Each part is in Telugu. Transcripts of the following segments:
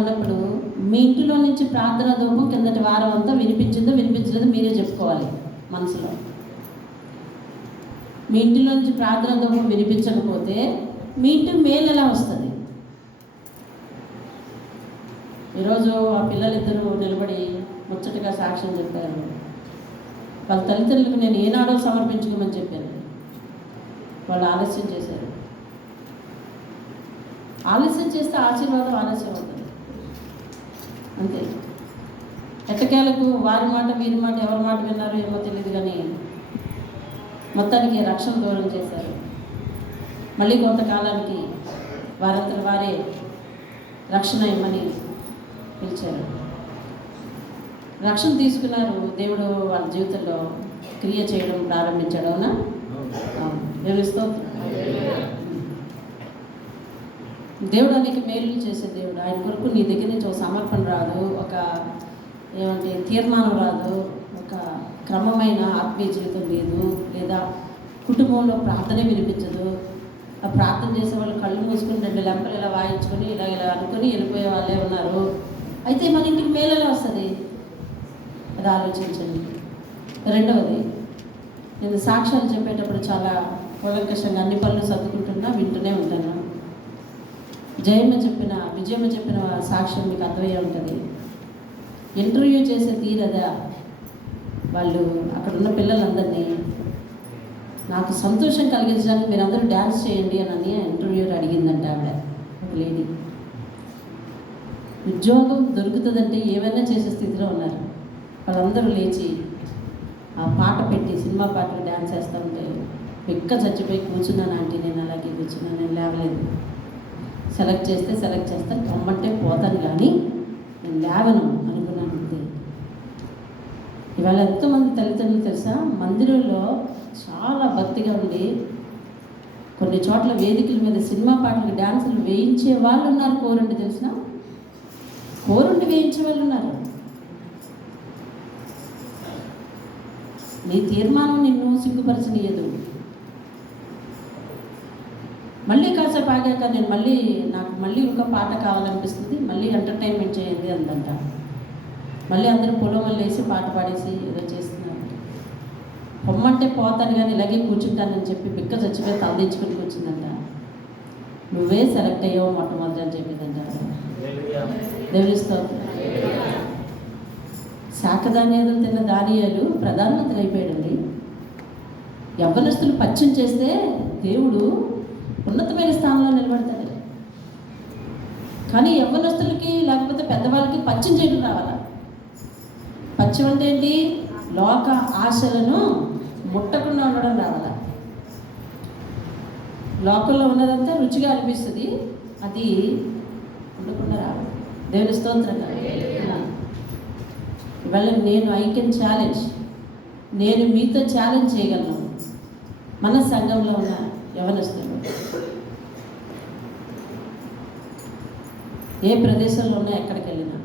అన్నప్పుడు మీ ఇంటిలో నుంచి ప్రార్థన ధూపం కిందటి వారం అంతా వినిపించిందో వినిపించలేదో మీరే చెప్పుకోవాలి మనసులో. మీ ఇంటిలో నుంచి ప్రార్థన ధూపం వినిపించకపోతే మీ ఇంటికి మేలు ఎలా వస్తుంది? ఈరోజు ఆ పిల్లలిద్దరూ నిలబడి ముచ్చటగా సాక్ష్యం చెప్పారు. వాళ్ళ తల్లిదండ్రులకు నేను ఏనాడో సమర్పించుకోమని చెప్పాను. వాళ్ళు ఆలస్యం చేశారు. ఆలస్యం చేస్తే ఆశీర్వాదం ఆలస్యం అవుతుంది అంతే. ఎట్టకేలకు వారి మాట వీరి మాట ఎవరి మాట విన్నారో ఏమో తెలియదు, కానీ మొత్తానికి రక్షణ దూరం చేశారు. మళ్ళీ కొంతకాలానికి వారంతా వారే రక్షణ ఇవ్వమని పిలిచారు. రక్షణ తీసుకున్నారు. దేవుడు వాళ్ళ జీవితంలో క్రియ చేయడం ప్రారంభించాడు. అవునా? తెలుస్తూ దేవుడు అనేక మేలు చేసే దేవుడు. ఆయన కొరకు నీ దగ్గర నుంచి ఒక సమర్పణ రాదు, ఒక తీర్మానం రాదు, ఒక క్రమమైన ఆత్మీయ జీవితం లేదు, లేదా కుటుంబంలో ప్రార్థనే వినిపించదు. ఆ ప్రార్థన చేసే వాళ్ళు కళ్ళు మూసుకుని 2 లెంపలు ఇలా వాయించుకొని ఇలా అనుకుని వెళ్ళిపోయే వాళ్ళే ఉన్నారు. అయితే మన ఇంటికి మేలు ఎలా వస్తుంది? అది ఆలోచించండి. రెండవది, నేను సాక్ష్యాలు చెప్పేటప్పుడు చాలా కూలంకషంగా అన్ని పనులు సర్దుకుంటున్నా, వింటూనే ఉంటాను. విజయమ్మ చెప్పిన సాక్ష్యం మీకు అర్థమయ్యే ఉంటుంది. ఇంటర్వ్యూ చేసే తీరదా వాళ్ళు అక్కడ ఉన్న పిల్లలందరినీ నాకు సంతోషం కలిగించడానికి మీరు అందరూ డ్యాన్స్ చేయండి అని ఇంటర్వ్యూలో అడిగిందంట ఆవిడ, ఒక లేడీ. ఉద్యోగం దొరుకుతుందంటే ఏమైనా చేసే స్థితిలో ఉన్నారు. వాళ్ళందరూ లేచి ఆ పాట పెట్టి సినిమా పాటలు డ్యాన్స్ చేస్తుంటే చచ్చిపోయి కూర్చున్నాను. ఆంటీ నేను అలాగే కూర్చున్నాను, నేను లేవలేదు. సెలెక్ట్ చేస్తాను, రమ్మంటే పోతాను, కానీ నేను లేవను అనుకున్నాను అంతే. ఇవాళ ఎంతోమంది తల్లిదండ్రులు తెలుసా, మందిరంలో చాలా భక్తిగా ఉండి కొన్ని చోట్ల వేదికల మీద సినిమా పాటలకు డ్యాన్సులు వేయించే వాళ్ళు ఉన్నారు. కోరుండి తెలిసిన కోరుండి వేయించే వాళ్ళు ఉన్నారు. నీ తీర్మానం నిన్ను సిగ్గుపరచనీయదు. మళ్ళీ కాసేపు ఆగాక నాకు మళ్ళీ ఒక పాట కావాలనిపిస్తుంది, మళ్ళీ ఎంటర్టైన్మెంట్ చేయండి అందంట. మళ్ళీ అందరూ పొలం వేసి పాట పాడేసి ఏదో చేస్తున్నారు. పొమ్మంటే పోతాను కానీ ఇలాగే కూర్చుంటానని చెప్పి చచ్చిపోయి తలదించుకుని కూర్చుందంట. నువ్వే సెలెక్ట్ అయ్యావు మొట్టమొదటి అని చెప్పిందంట. దేవుడితో శాఖధాన్యాలు తిన్న దానియాలు ప్రధానమంత్రి అయిపోయాడండి. యవ్వనస్తులు పచ్చం చేస్తే దేవుడు ఉన్నతమైన స్థానంలో నిలబడతాడు. కానీ యవ్వనస్తులకి లేకపోతే పెద్దవాళ్ళకి పచ్చం చేయడం రావాలా? పచ్చం అంటే ఏంటి? లోక ఆశలను ముట్టకుండా ఉండడం రావాలా? లోకంలో ఉన్నదంతా రుచిగా అనిపిస్తుంది, అది ఉండకుండా రావాలి. దేవుని స్తోత్రం. ఇవాళ ఐ కెన్ ఛాలెంజ్, నేను మీతో ఛాలెంజ్ చేయగలను. మన సంఘంలో ఉన్న యవ్వనస్తులు ఏ ప్రదేశంలో ఉన్నా, ఎక్కడికి వెళ్ళినా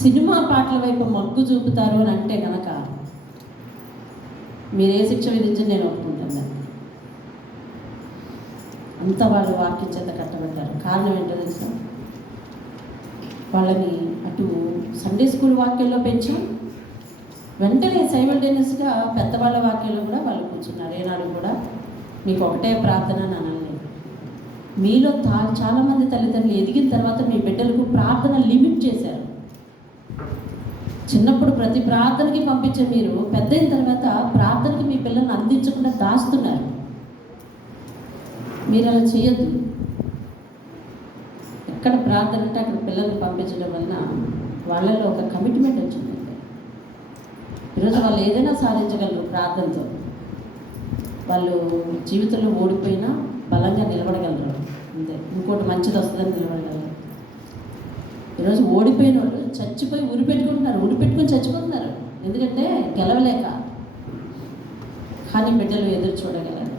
సినిమా పాటల వైపు మొగ్గు చూపుతారు అని అంటే కనుక మీరు ఏ శిక్ష విధించని నేను ఒప్పుకుంటాను. అంత వాళ్ళు వాక్యం చేత కట్టబడ్డారు. కారణం ఏంటో తెలుసా? వాళ్ళని అటు సండే స్కూల్ వాక్యంలో పెంచాం, వెంటనే సైమల్టేనియస్గా పెద్దవాళ్ళ వాక్యంలో కూడా వాళ్ళు కూర్చున్నారు. ఏనాడు కూడా మీకు ఒకటే ప్రార్థన అని అనలేదు. మీలో చాలామంది తల్లిదండ్రులు ఎదిగిన తర్వాత మీ బిడ్డలకు ప్రార్థన లిమిట్ చేశారు. చిన్నప్పుడు ప్రతి ప్రార్థనకి పంపించే మీరు పెద్ద అయిన తర్వాత ప్రార్థనకి మీ పిల్లల్ని అందించకుండా దాస్తున్నారు. మీరు అలా చేయొద్దు. ఎక్కడ ప్రార్థన అంటే అక్కడ పిల్లల్ని పంపించడం వలన వాళ్ళలో ఒక కమిట్మెంట్ వచ్చింది. ఈరోజు వాళ్ళు ఏదైనా సాధించగలరు ప్రార్థనతో. వాళ్ళు జీవితంలో ఓడిపోయినా బలంగా నిలబడగలరు అంతే. ఇంకోటి మంచిది వస్తుందని నిలబడగలరు. ఈరోజు ఓడిపోయిన వాళ్ళు చచ్చిపోయి ఉరిపెట్టుకుని చచ్చిపోతున్నారు. ఎందుకంటే గెలవలేక. కానీ బిడ్డలు ఎదురు చూడగలరు.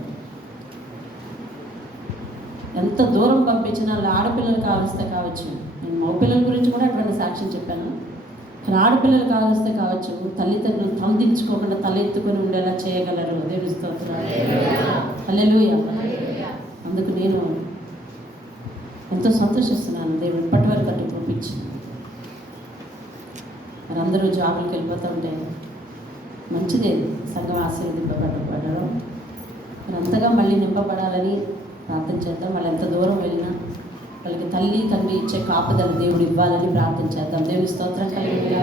ఎంత దూరం పంపించినా ఆడపిల్లలు కావలిస్తే కావచ్చు. నేను మగపిల్లల గురించి కూడా అటువంటి సాక్ష్యం చెప్పాను. కానీ ఆడపిల్లలు కావలిస్తే కావచ్చు, తల్లిదండ్రులు తలదించుకోకుండా తలెత్తుకొని ఉండేలా చేయగలరు. దేవుని స్తోత్రం. హల్లెలూయా. అందుకు నేను ఎంతో సంతోషిస్తున్నాను. దేవుడు ఇప్పటి వరకు అటు పంపించి మరి అందరూ జాబులకు వెళ్ళిపోతూ ఉంటే మంచిదే, సంఘం ఆశీర్వదింపబడడం. మరి అంతగా మళ్ళీ నింపబడాలని ప్రార్థన చేద్దాం. వాళ్ళు ఎంత దూరం వెళ్ళినా వాళ్ళకి తల్లి తండ్రి ఇచ్చే కాపుదల దేవుడు ఇవ్వాలని ప్రార్థన చేద్దాం. దేవుని స్తోత్రం కలిగిన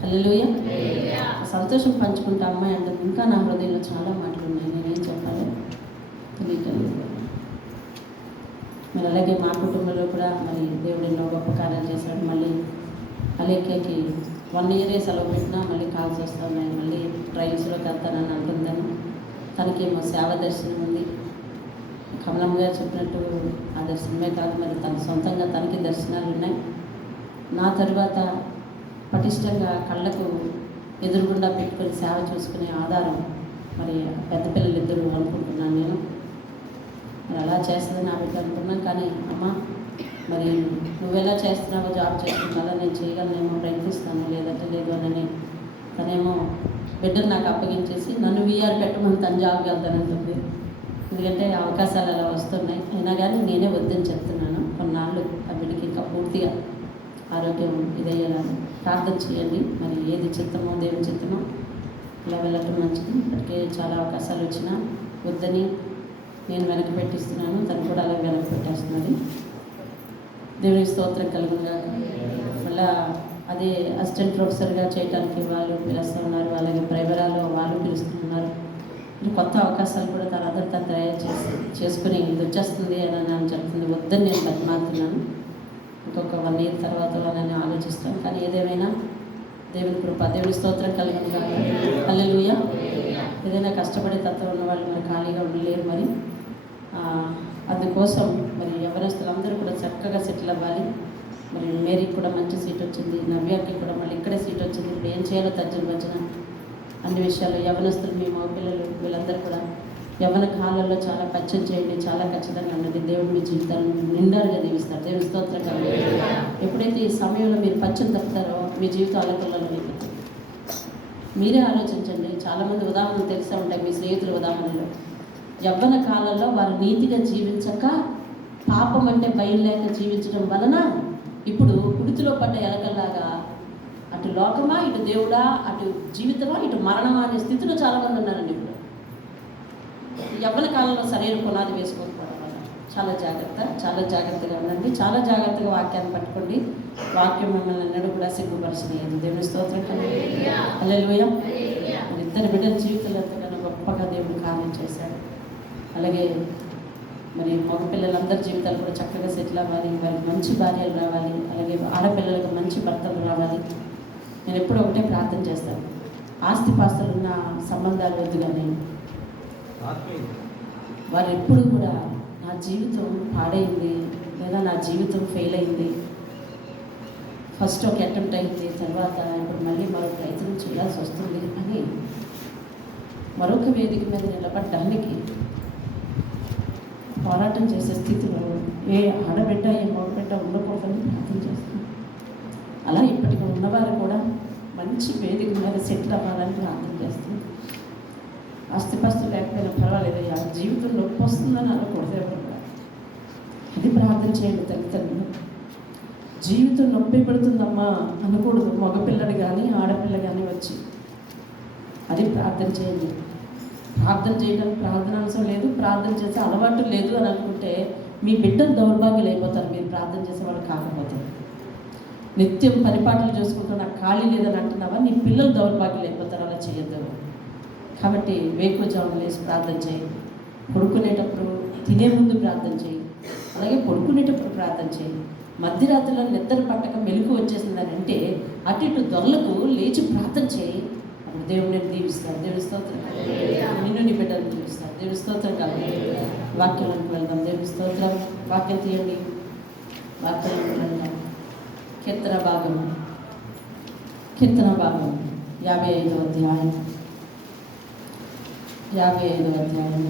హల్లెలూయా. సంతోషం పంచుకుంటా అమ్మాయి అంటే ఇంకా నా హృదయంలో చాలా మాటలు ఉన్నాయి, నేనేం చెప్పాలి తెలియదు. మరి అలాగే మా కుటుంబంలో కూడా మరి దేవుడు ఎన్నో గొప్ప కార్యాలు చేశాడు. మళ్ళీ అలేఖ్యకి 1 year సెలవు పెట్టినా మళ్ళీ కాల్స్ వస్తూ ఉన్నాయి. మళ్ళీ ట్రైల్స్లోకి వెళ్తానని అంటుందని, తనకేమో సేవ దర్శనం ఉంది. కమలమ్మ గారు చెప్పినట్టు ఆ దర్శనమే కాదు, మరి తన సొంతంగా తనకి దర్శనాలు ఉన్నాయి. నా తరువాత పటిష్టంగా కళ్ళకు ఎదురుగుండా పెట్టుకొని సేవ చూసుకునే ఆధారం మరి పెద్ద పిల్లలు ఇద్దరు అనుకుంటున్నాను నేను. మరి అలా చేస్తుందని నా బిడ్డ అనుకున్నాను. కానీ అమ్మ మరి నువ్వెలా చేస్తున్నావో జాబ్ చేస్తున్నావో నేను చేయగలనేమో, ప్రయత్నిస్తాను, లేదంటే లేదు అని తనేమో బిడ్డను నాకు అప్పగించేసి నన్ను వీఆర్ పెట్టమని తను జాబ్కి వెళ్తానంటుంది. ఎందుకంటే అవకాశాలు అలా వస్తున్నాయి. అయినా కానీ నేనే వద్దని చెప్తున్నాను. కొన్నాళ్ళు ఆ బిడ్డకి ఇంకా పూర్తిగా ఆరోగ్యం ఇదయ్యేలా ప్రార్థన చేయండి. మరి ఏది చిత్తమో దేవుని చిత్తమో ఇలా వెళ్ళటం మంచిది. ఇప్పటికే చాలా అవకాశాలు వచ్చినా వద్దని నేను వెనక్కి పెట్టిస్తున్నాను, తను కూడా అలాగే వెనక్కి పెట్టేస్తున్నది. దేవుని స్తోత్రం కలుగుగా. మళ్ళీ అదే అసిస్టెంట్ ప్రొఫెసర్గా చేయడానికి వాళ్ళు పిలుస్తూ ఉన్నారు, అలాగే ప్రైవేరాలో వాళ్ళు పిలుస్తున్నారు. కొత్త అవకాశాలు కూడా తన తను తయారు చేసుకుని ఇది వచ్చేస్తుంది అని చెప్తుంది. వద్దని నేను బతిమాలుతున్నాను. ఇంకొక 1 year తర్వాత నేను ఆలోచిస్తాను. కానీ ఏదేమైనా దేవుని కృప, దేవుని స్తోత్రం కలుగుగా. హల్లెలూయా. ఏదైనా కష్టపడే తత్వం ఉన్న వాళ్ళు మరి ఖాళీగా ఉండలేరు. మరి అందుకోసం మరి యవ్వనస్తులందరూ కూడా చక్కగా సెటిల్ అవ్వాలి. మరి మేరీకి కూడా మంచి సీట్ వచ్చింది, నవ్యాకి కూడా మళ్ళీ ఇక్కడే సీట్ వచ్చింది. ఇప్పుడు ఏం చేయాలో తర్జన వచ్చిన అన్ని విషయాలు యవ్వనస్తులు, మీ మా పిల్లలు వీళ్ళందరూ కూడా యవ్వన కాలంలో చాలా పచ్చని చేయండి. చాలా ఖచ్చితంగా ఉన్నది. దేవుడు మీ జీవితాలను నిండారుగా దీవిస్తారు. దేవుని స్తోత్రం కలుగుగా. ఎప్పుడైతే ఈ సమయంలో మీరు పచ్చని తప్పుతారో మీ జీవితం అల్లకల్లలో అయిపోతుంది. మీరే ఆలోచించండి. చాలామంది ఉదాహరణలు తెలిసే ఉంటాయి, మీ స్నేహితుల ఉదాహరణలు. యవ్వన కాలంలో వారు నీతిగా జీవించక పాపం అంటే భయం లేక జీవించడం వలన ఇప్పుడు కుడితిలో పడ్డ ఎలకల్లాగా అటు లోకమా, ఇటు దేవుడా, అటు జీవితమా, ఇటు మరణమా అనే స్థితిలో చాలామంది ఉన్నారండి. ఇప్పుడు యవ్వన కాలంలో సరైన పునాది వేసుకోకపోవడం వల్ల చాలా జాగ్రత్తగా ఉండండి. చాలా జాగ్రత్తగా వాక్యాన్ని పట్టుకోండి. వాక్యం మిమ్మల్ని అన్నడు కూడా సిగ్గుపరచలేదు. దేవుని స్తోత్రం హల్లెలూయా. ఇద్దరు బిడ్డల జీవితంలో ఎంతగానో గొప్పగా దేవుడు కార్యం చేశాడు. అలాగే మరి మగపిల్లలందరి జీవితాలు కూడా చక్కగా సెటిల్ అవ్వాలి, వారికి మంచి భార్యలు రావాలి, అలాగే ఆడపిల్లలకు మంచి భర్తలు రావాలి. నేను ఎప్పుడూ ఒకటే ప్రార్థన చేస్తాను, ఆస్తిపాస్తులు ఉన్న సంబంధాలు వద్దు. కానీ వారు ఎప్పుడు కూడా నా జీవితం పాడైంది లేదా నా జీవితం ఫెయిల్ అయింది, ఫస్ట్ ఒక అటెంప్ట్ అయింది, తర్వాత ఇప్పుడు మళ్ళీ మరో ప్రయత్నం చేయాల్సి వస్తుంది అని మరొక వేదిక మీద నిలబడడానికి పోరాటం చేసే స్థితిలో ఏ ఆడబిడ్డ ఏ మగబిడ్డ ఉండకూడదని ప్రార్థన చేస్తాను. అలా ఇప్పటికి ఉన్నవారు కూడా మంచి వేదిక మీద సెటిల్ అవ్వాలని ప్రార్థన చేస్తుంది. ఆస్తిపాస్తులు లేకపోయినా పర్వాలేదయ్యా, జీవితం నొప్పి వస్తుందని అనకూడదు. ఎవరు అది ప్రార్థన చేయండి. తల్లిదండ్రులు జీవితం నొప్పి పెడుతుందమ్మా అనకూడదు. మగపిల్లడు కానీ ఆడపిల్ల కానీ వచ్చి అది ప్రార్థన చేయండి. ప్రార్థన చేయడానికి ప్రార్థన అవసరం లేదు, ప్రార్థన చేసే అలవాటు లేదు అని అనుకుంటే మీ బిడ్డలు దౌర్భాగ్యులు అయిపోతారు. మీరు ప్రార్థన చేసేవాళ్ళు కాకపోతే నిత్యం పనిపాటలు చూసుకుంటూ నాకు ఖాళీ లేదని అంటున్నావా, నీ పిల్లలు దౌర్భాగ్యులు అయిపోతారు. అలా చేయొద్దు. కాబట్టి వేకువజామున లేసి ప్రార్థన చేయి. పడుకునేటప్పుడు తినే ముందు ప్రార్థన చేయి, అలాగే పడుకునేటప్పుడు ప్రార్థన చేయి. మధ్యరాత్రిలో నిద్ర పట్టక మెలకు వచ్చేసిందని అంటే అటు ఇటు దొరలకు లేచి ప్రార్థన చేయి. అప్పుడు దేవుడిని దీవిస్తారు. దేవుని స్తోత్రం. నిన్ను నీ బిడ్డలు దీవిస్తారు. దేవుని స్తోత్రం కాదు. వాక్యంలోకి వెళ్దాం. దేవుని స్తోత్రం. వాక్యం తీయండి. వాక్యంలోకి వెళ్దాం. కీర్తన భాగం 55వ అధ్యాయం. 55వ అధ్యాయం.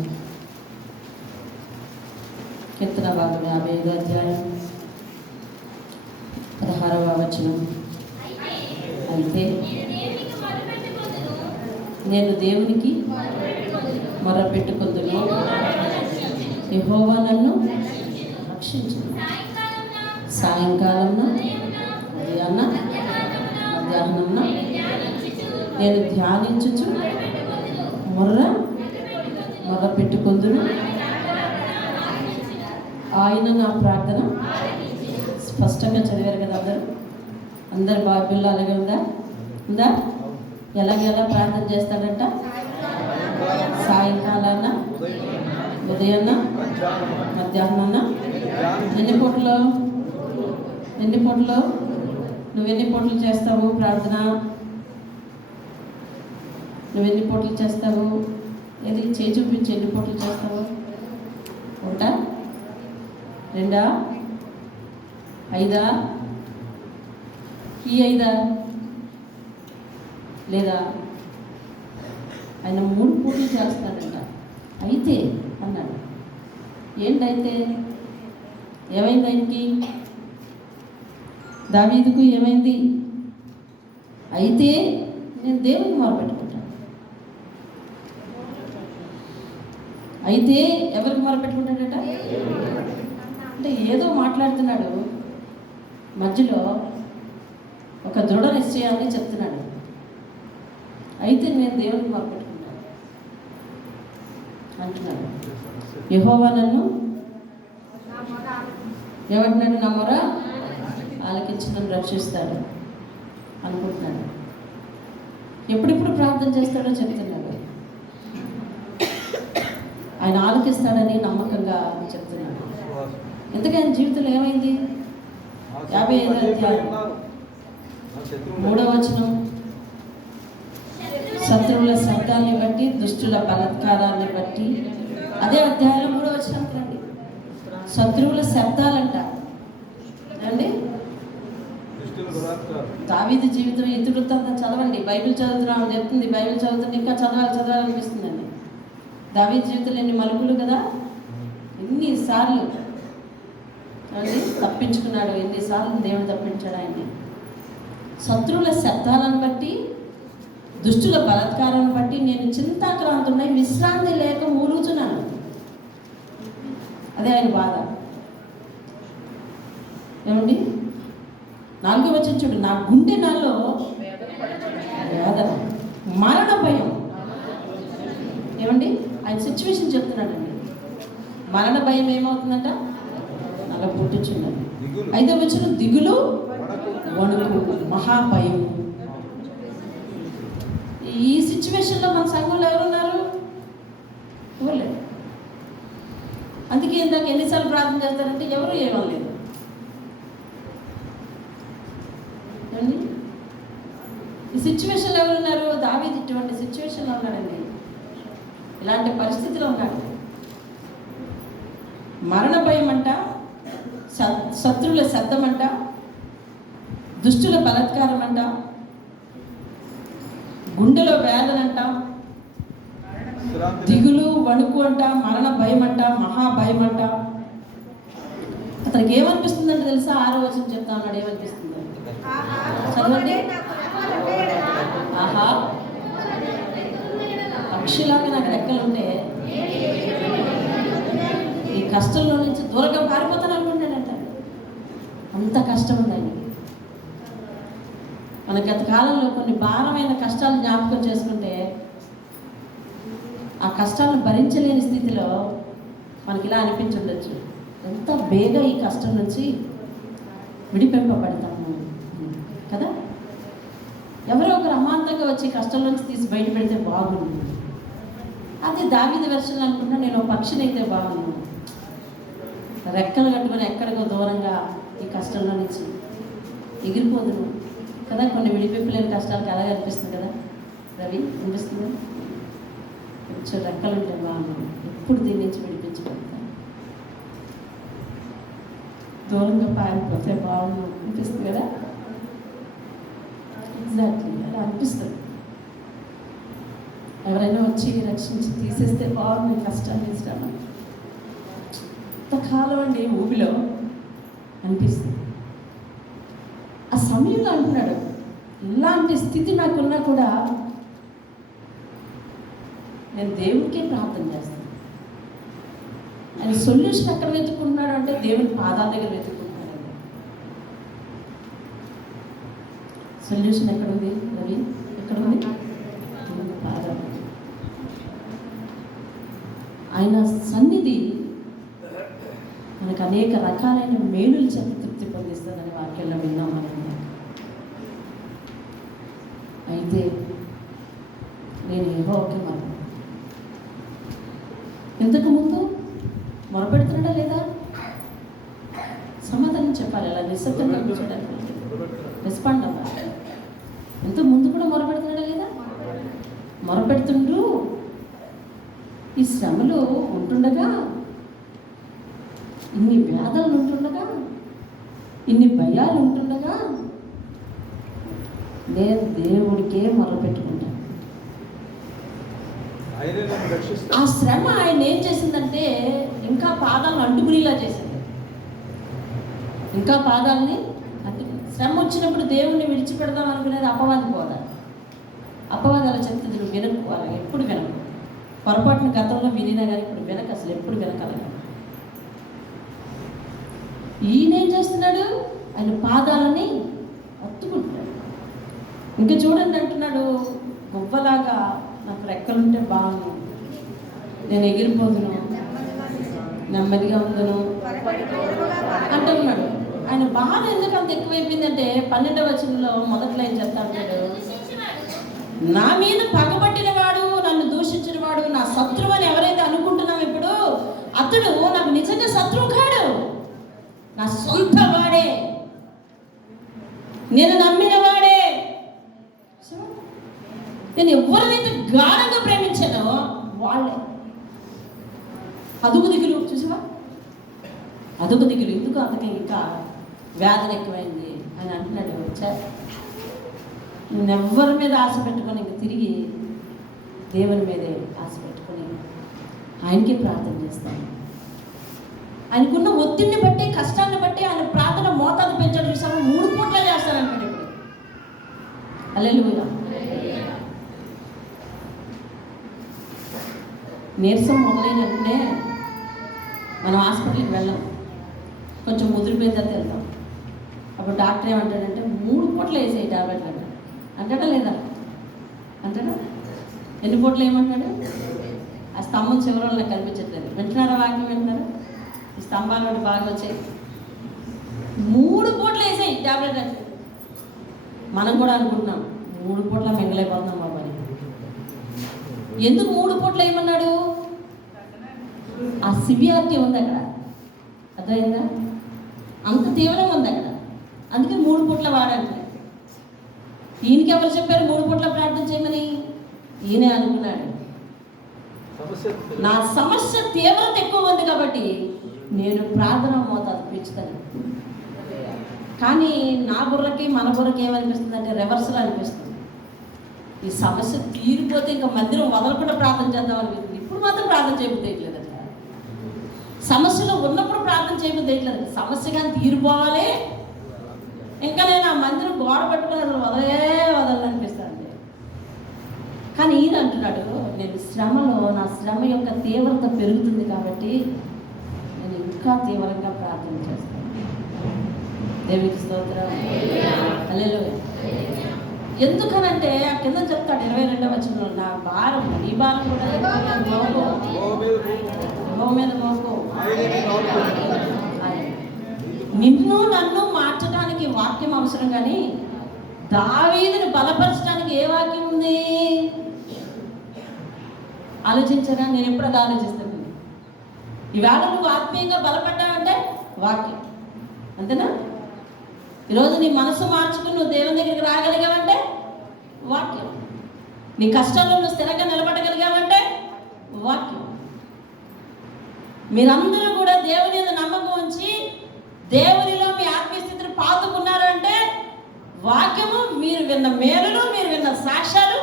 కీర్తన భాగం 55వ అధ్యాయం 16వ వచనం. అయితే నేను దేవునికి మొరపెట్టుకొందును, యెహోవా నన్ను రక్షించును. సాయంకాలంన ఉదయాన్న మధ్యాహ్నంన నేను ధ్యానించుచు మొర్ర పెట్టుకొందును. ఆయన నా ప్రార్థన స్పష్టంగా చదివారు కదా అందరు బైబిల్లో అలాగే ఉందా ఎలా ప్రార్థన చేస్తాడంట? సాయంకాలాన ఉదయాన్న మధ్యాహ్నాన్న. ఎన్ని పూటలు నువ్వెన్ని పూటలు చేస్తావు ప్రార్థన? నువ్వెన్ని పూటలు చేస్తావు? ఏది చేయి చూపించి ఎన్ని పూటలు చేస్తావు? 1 2 5 ఈ 5 లేదా ఆయన 3 పూటలు చేస్తాడంట. అయితే అన్నాడు. ఏంటైతే? ఏమైంది ఆయనకి? దావీదుకు ఏమైంది? అయితే నేను దేవునికి మొరపెట్టుకుంటాను. అయితే ఎవరికి మొరపెట్టుకుంటాడట? అంటే ఏదో మాట్లాడుతున్నాడు, మధ్యలో ఒక దృఢ నిశ్చయాన్ని చెప్తున్నాడు. అయితే నేను దేవునికి మొరపెట్టుకుంటాను అంటున్నాడు. యెహోవా నన్ను ఏమంటున్నాడు? నా మొర ఆలకించి నన్ను రక్షిస్తాడు అనుకుంటున్నాడు. ఎప్పుడెప్పుడు ప్రార్థన చేస్తాడో చెప్తున్నాడు. ఆయన ఆలకిస్తాడని నమ్మకంగా చెప్తున్నాడు. ఎందుకని జీవితంలో ఏమైంది? 55వ అధ్యాయం 3వ వచనం, శత్రువుల శబ్దాన్ని బట్టి, దుష్టుల బలాత్కారాన్ని బట్టి. అదే అధ్యాయంలో 3వ వచనం రండి. శత్రువుల శబ్దాలంట అండి. దావీదు జీవితం ఇతివృత్తాంతం చదవండి. బైబిల్ చదువుతున్నాం చెప్తుంది. బైబిల్ చదువుతుంటే ఇంకా చదవాలనిపిస్తుందండి. దావీదు జీవితంలో ఎన్ని మలుపులు కదా, ఎన్నిసార్లు అండి తప్పించుకున్నాడు, ఎన్నిసార్లు దేవుడు తప్పించాడు ఆయన్ని. శత్రువుల శబ్దాలను బట్టి, దుష్టుల బలాత్కారాన్ని బట్టి నేను చింతాక్రాంతున్నై విశ్రాంతి లేక మూలుగుతున్నాను. అదే ఆయన బాధ. ఏమండి? 4వ వచనం చూడు. నా గుండె నాలో వేదన, మరణ భయం. ఏమండి? ఆయన సిచ్యువేషన్ చెప్తున్నాడండి. మరణ భయం ఏమవుతుందంట? అలా పుట్టించున్నది. 5వ వచనం, దిగులు, వణుకు, మహాభయం. ఈ సిచ్యువేషన్లో మన సంఘంలో ఎవరున్నారు? ఎవరు? అందుకే ఇందాక ఎన్నిసార్లు ప్రార్థన చేస్తారంటే ఎవరు ఏమలేదు. ఈ సిచ్యువేషన్లో ఎవరున్నారు? దావీదు ఇటువంటి సిచ్యువేషన్లో ఉన్నాడండి. ఇలాంటి పరిస్థితిలో ఉన్నాడు. మరణ భయం అంట, శత్రువుల శబ్దం అంట, దుష్టుల బలాత్కారం అంట, గుండెలో వేదనంట, దిగులు, వణుకు అంట, మరణ భయం అంట, మహాభయం అంట. అతనికి ఏమనిపిస్తుందంటే తెలుసా? 6వ వచనం చెప్తా ఉన్నాడు. ఏమనిపిస్తుంది చదవండి. ఆహా, పక్షిలాగా నాకు రెక్కలుంటే ఈ కష్టంలో నుంచి దూరంగా పారిపోతాను అనుకుంటానంట. అంత కష్టం ఉందండి. మన గత కాలంలో కొన్ని భారమైన కష్టాలు జ్ఞాపకం చేసుకుంటే ఆ కష్టాలను భరించలేని స్థితిలో మనకి ఇలా అనిపించుండొచ్చు. ఎంత బేగా ఈ కష్టం నుంచి విడిపింపబడతాము కదా. ఎవరో ఒకరు అమాంతంగా వచ్చి కష్టం నుంచి తీసి బయట పెడితే బాగుంది. అదే దావీదు వెర్షన్లు అనుకున్నా, నేను పక్షినైతే బాగున్నాను, రెక్కలు కట్టుకొని ఎక్కడికో దూరంగా ఈ కష్టంలో నుంచి ఎగిరిపోదును కదా. కొన్ని విడిపింపలేని కష్టాలకు అలాగే అనిపిస్తుంది కదా. రవి అనిపిస్తుంది. కొంచెం రెక్కలు ఉంటే బాగున్నాను, ఎప్పుడు దీని నుంచి విడిపించబడతాను, దూరంగా పారిపోతే బాగుండు అనిపిస్తుంది కదా. ఎగ్జాక్ట్లీ అలా అనిపిస్తుంది. ఎవరైనా వచ్చి రక్షించి తీసేస్తే బాగుంది కష్టాన్ని ఇస్తాను. ఇంతకాలం అండి ఊబిలో అనిపిస్తుంది. ఆ సమయంలో అంటున్నాడు, ఇలాంటి స్థితి నాకున్నా కూడా నేను దేవుడికే ప్రార్థన చేస్తాను. ఆయన సొల్యూషన్ ఎక్కడ వెతుక్కుంటున్నాడు అంటే దేవుని పాదాల దగ్గర వెతుక్కుంటున్నాడు. సొల్యూషన్ ఎక్కడుంది రవి? ఎక్కడుంది? పాదం. ఆయన సన్నిధి మనకు అనేక రకాలైన మేలులు చేత తృప్తి పొందిస్తుందని వాక్యంలో విన్నాం మనం. అయితే నేను యెహోవాకే ఇంతకు ముందు మొరపెడుతున్నాడా లేదా? సమాధానం చెప్పాలి. అలా నిశ్శబ్దంగా కూర్చోడానికి రెస్పాండ్ అవ్వాలి. ఇంత ముందు కూడా మొరపెడుతున్నాడా లేదా? మొరపెడుతుండ్రు. ఈ శ్రమలు ఉంటుండగా, ఇన్ని వ్యాధులు ఉంటుండగా, ఇన్ని భయాలు ఉంటుండగా నేను దేవుడికే మొరపెట్టుకుంటాను. ఆ శ్రమ ఆయన ఏం చేసిందంటే ఇంకా పాదాలను అంటుకునేలా చేసింది. ఇంకా పాదాలని శ్రమ వచ్చినప్పుడు దేవుణ్ణి విడిచిపెడదాం అనుకునేది అపవాది పోదా. అపవాది అలా చెప్తుంది, నువ్వు వినకు, అలా ఎప్పుడు వినకు. పొరపాటున గతంలో వినినా కానీ ఇప్పుడు వినక, అసలు ఎప్పుడు వినకల. ఈయనేం చేస్తున్నాడు? ఆయన పాదాలని అత్తుకుంటున్నాడు. ఇంకా చూడండి అంటున్నాడు, గువ్వలాగా నాకు రెక్కలుంటే బాగుండు, నేను ఎగిరిపోదును, నెమ్మదిగా ఉందను అంటున్నాడు. ఆయన బాధ ఎందుకు అంత ఎక్కువైపోయిందంటే 12వ వచనంలో మొదట్లో ఏం చెప్తా ఉంటాడు, నా మీద పగబట్టిన వాడు, నన్ను దూషించిన వాడు, నా శత్రువు అని ఎవరైతే అనుకుంటున్నాం ఇప్పుడు, అతడు నాకు నిజంగా శత్రువు కాడు, నా సొంత వాడే, నేను నమ్మిన వాడే. నేను ఎవరినైతే గాఢంగా ప్రేమించానో వాళ్ళే. అదుగు దిగులు చూసావా? అదుగు దిగులు ఎందుకు అంతకే ఇంకా వ్యాధులు ఎక్కువైంది అని అంటున్నాడు. నువ్వెవ్వరి మీద ఆశ పెట్టుకొని ఇంక తిరిగి దేవుని మీదే ఆశ పెట్టుకొని ఆయనకి ప్రార్థన చేస్తాను. ఆయనకున్న ఒత్తిడిని బట్టి, కష్టాన్ని బట్టి ఆయన ప్రార్థన మోతాదు పెంచాడు. చూసాము, 3 పూట్ల చేస్తానంటాడు ఇప్పుడు. హల్లెలూయా. నీరసం మొదలైన వెంటనే మనం హాస్పిటల్కి వెళ్ళాం, కొంచెం ముదిరిపోయిన తర్వాత వెళ్తాం. అప్పుడు డాక్టర్ ఏమంటాడంటే 3 పూట్ల వేసేయి టాబ్లెట్లు అంటాడా లేదా? అంటాడా? ఎన్ని పూటలు ఏమంటాడు? ఆ స్తంభం చివరలో నాకు కనిపించట్లేదు. వింటున్నారా? వాక్యం వింటున్నారా? ఈ స్తంభాలు ఒకటి బాగా వచ్చాయి. 3 పూటలు వేసాయి టాబ్లెట్ అంటే మనం కూడా అనుకుంటున్నాం 3 పూట్ల మింగలేకపోతున్నాం బాబు అని. ఎందుకు 3 పూటలు ఏమన్నాడు? ఆ సివియారిటీ ఉంది అక్కడ, అర్థమైందా? అంత తీవ్రంగా ఉంది అక్కడ, అందుకే 3 పూట్ల వాడంటే. ఈయనకి ఎవరు చెప్పారు 3 పూట్ల ప్రార్థన చేయమని? ఈయనే అనుకున్నాడు, నా సమస్య తీవ్రత ఎక్కువ ఉంది కాబట్టి నేను ప్రార్థన మోతాదు పెంచుతాను. కానీ నా బుర్రకి మన బుర్రకి ఏమనిపిస్తుంది అంటే రివర్స్లో అనిపిస్తుంది. ఈ సమస్య తీరిపోతే ఇంకా మందిరం వదలకుండా ప్రార్థన చేద్దాం అనిపిస్తుంది. ఇప్పుడు మాత్రం ప్రార్థన చేయబుద్దేయట్లేదు. అట్లా సమస్యలో ఉన్నప్పుడు ప్రార్థన చేయబుద్దేయట్లేదు. సమస్య కానీ తీరిపోవాలి, ఇంకా నేను ఆ మందిరం గోడ పట్టుకుని అసలు వదలనిపిస్తుంది. కానీ ఈయన అంటున్నాడు, నేను శ్రమలో, నా శ్రమ యొక్క తీవ్రత పెరుగుతుంది కాబట్టి నేను ఇంకా తీవ్రంగా ప్రార్థన చేస్తాను. దేవునికి స్తోత్రం. హల్లెలూయా. ఎందుకనంటే ఆ కింద చెప్తాడు 22వ వచనంలో, నా భారం, నీ భారం కూడా మీద మోపు. నిన్ను నన్ను మార్చడానికి వాక్యం అవసరం, కానీ దావీదుని బలపరచడానికి ఏ వాక్యం ఉంది? ఆలోచించరా? నేను ఎప్పుడు అది ఆలోచిస్తాను. ఈవేళ నువ్వు ఆత్మీయంగా బలపడ్డావంటే వాక్యం, అంతేనా? ఈరోజు నీ మనసు మార్చుకుని నువ్వు దేవుని దగ్గరికి రాగలిగావంటే వాక్యం. నీ కష్టాల్లో నువ్వు స్థిరంగా నిలబడగలిగావంటే వాక్యం. మీరందరూ కూడా దేవుని మీద నమ్మకం ఉంచి దేవునిలో మీ ఆత్మీయ స్థితిని పాతుకున్నారు అంటే వాక్యము, మీరు విన్న మేలులు, మీరు విన్న సాక్ష్యాలు,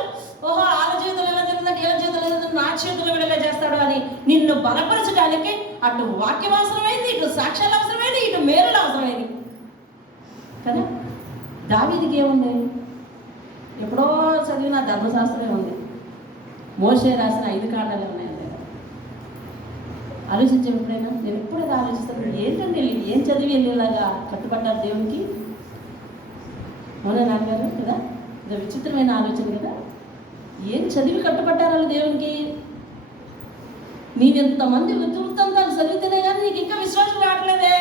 ఓహో ఆల జీవితంలో ఎలా జరుగుతుందంటే ఏం జీవితంలో జరుగుతుంది, నా చేతుల్లో విడుదల చేస్తాడు అని నిన్ను బలపరచడానికి అటు వాక్యం అవసరమైంది, ఇటు సాక్ష్యాలు అవసరమైంది, ఇటు మేలులు అవసరమైంది కదా. దావీదుకి ఏముంది? ఎప్పుడో చదివిన ధర్మశాస్త్రమే ఉంది. మోషే రాసిన 5 కాండాలే ఉన్నాయి. ఆలోచించే ఎప్పుడైనా? నేను ఎప్పుడైనా ఆలోచిస్తాను, ఏంటంటే ఏం చదివి వెళ్ళేలాగా కట్టుబడ్డారు దేవునికి? అవునా నాన్నగారు కదా? ఇది విచిత్రమైన ఆలోచన కదా. ఏం చదివి కట్టుబట్టారు వాళ్ళు దేవునికి? నీవెంతమంది వృత్తాంతాలు చదివితేనే కానీ నీకు ఇంకా విశ్వాసం రావట్లేదే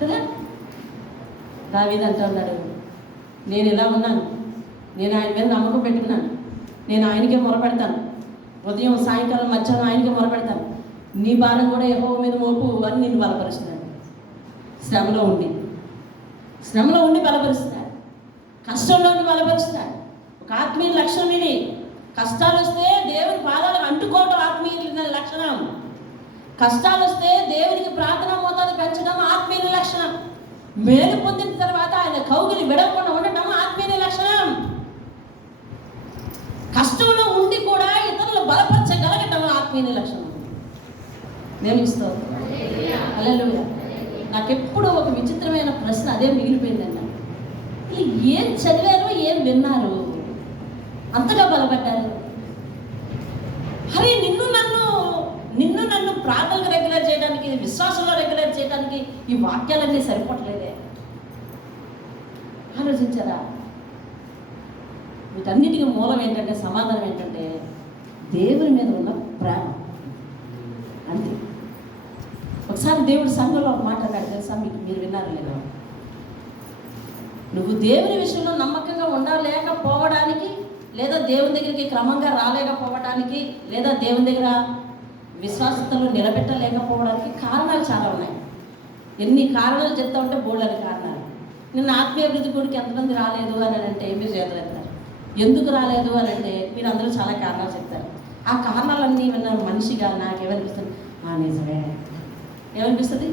కదా. దావీదు అంటున్నాడు, నేను ఇలా ఉన్నాను, నేను ఆయన మీద నమ్మకం పెట్టుకున్నాను, నేను ఆయనకే మొరపెడతాను, ఉదయం సాయంకాలం మధ్యాహ్నం ఆయనకే మొరపెడతాను, నీ భారం కూడా యెహోవా మీద మోపు అని నిన్ను బలపరుస్తున్నాడు. శ్రమలో ఉండి బలపరుస్తున్నాడు, కష్టంలో ఉండి బలపరుస్తున్నాడు. ఒక ఆత్మీయ లక్షణం ఇది. కష్టాలు వస్తే దేవుని పాదాలకు అంటుకోవడం ఆత్మీయుల లక్షణం. కష్టాలు వస్తే దేవునికి ప్రార్థన మోతాదు పెంచడం ఆత్మీయుల లక్షణం. మేలు పొందిన తర్వాత ఆయన కౌగిలి విడవకుండా ఉండటం ఆత్మీయ లక్షణం. కష్టంలో ఉండి కూడా ఇతరులు బలపరచగలగటం ఆత్మీయ లక్షణం. దేవునికి స్తోత్రం. హల్లెలూయా. నాకెప్పుడు ఒక విచిత్రమైన ప్రశ్న అదే మిగిలిపోయిందండి. ఏం చదివారు, ఏం విన్నారు, అంతగా బలపడ్డారు? అరే నిన్ను నన్ను ప్రార్థనకు రెగ్యులర్ చేయడానికి, విశ్వాసంలో రెగ్యులర్ చేయడానికి ఈ వాక్యాలన్నీ సరిపోవట్లేదే. ఆలోచించారా? వీటన్నిటికీ మూలం ఏంటంటే, సమాధానం ఏంటంటే దేవుని మీద ఉన్న ప్రేమ. అంతే. ఒకసారి దేవుడు సంఘంలో ఒక మాట అన్నాడు తెలుసా? మీరు విన్నారు లేదా? నువ్వు దేవుని విషయంలో నమ్మకంగా ఉండలేకపోవడానికి, లేదా దేవుని దగ్గరికి క్రమంగా రాలేకపోవడానికి, లేదా దేవుని దగ్గర విశ్వాసతలో నిలబెట్టలేకపోవడానికి కారణాలు చాలా ఉన్నాయి. ఎన్ని కారణాలు చెప్తా ఉంటే బోల్డని కారణాలు. నిన్న ఆత్మీయాభివృద్ధి గుడికి ఎంతమంది రాలేదు అని అంటే మీరు చేతులెత్తారు. ఎందుకు రాలేదు అని అంటే మీరు అందరూ చాలా కారణాలు చెప్తారు. ఆ కారణాలన్నీ విన్నారు. మనిషిగా నాకేమనిపిస్తుంది? నిజమే. ఏమనిపిస్తుంది?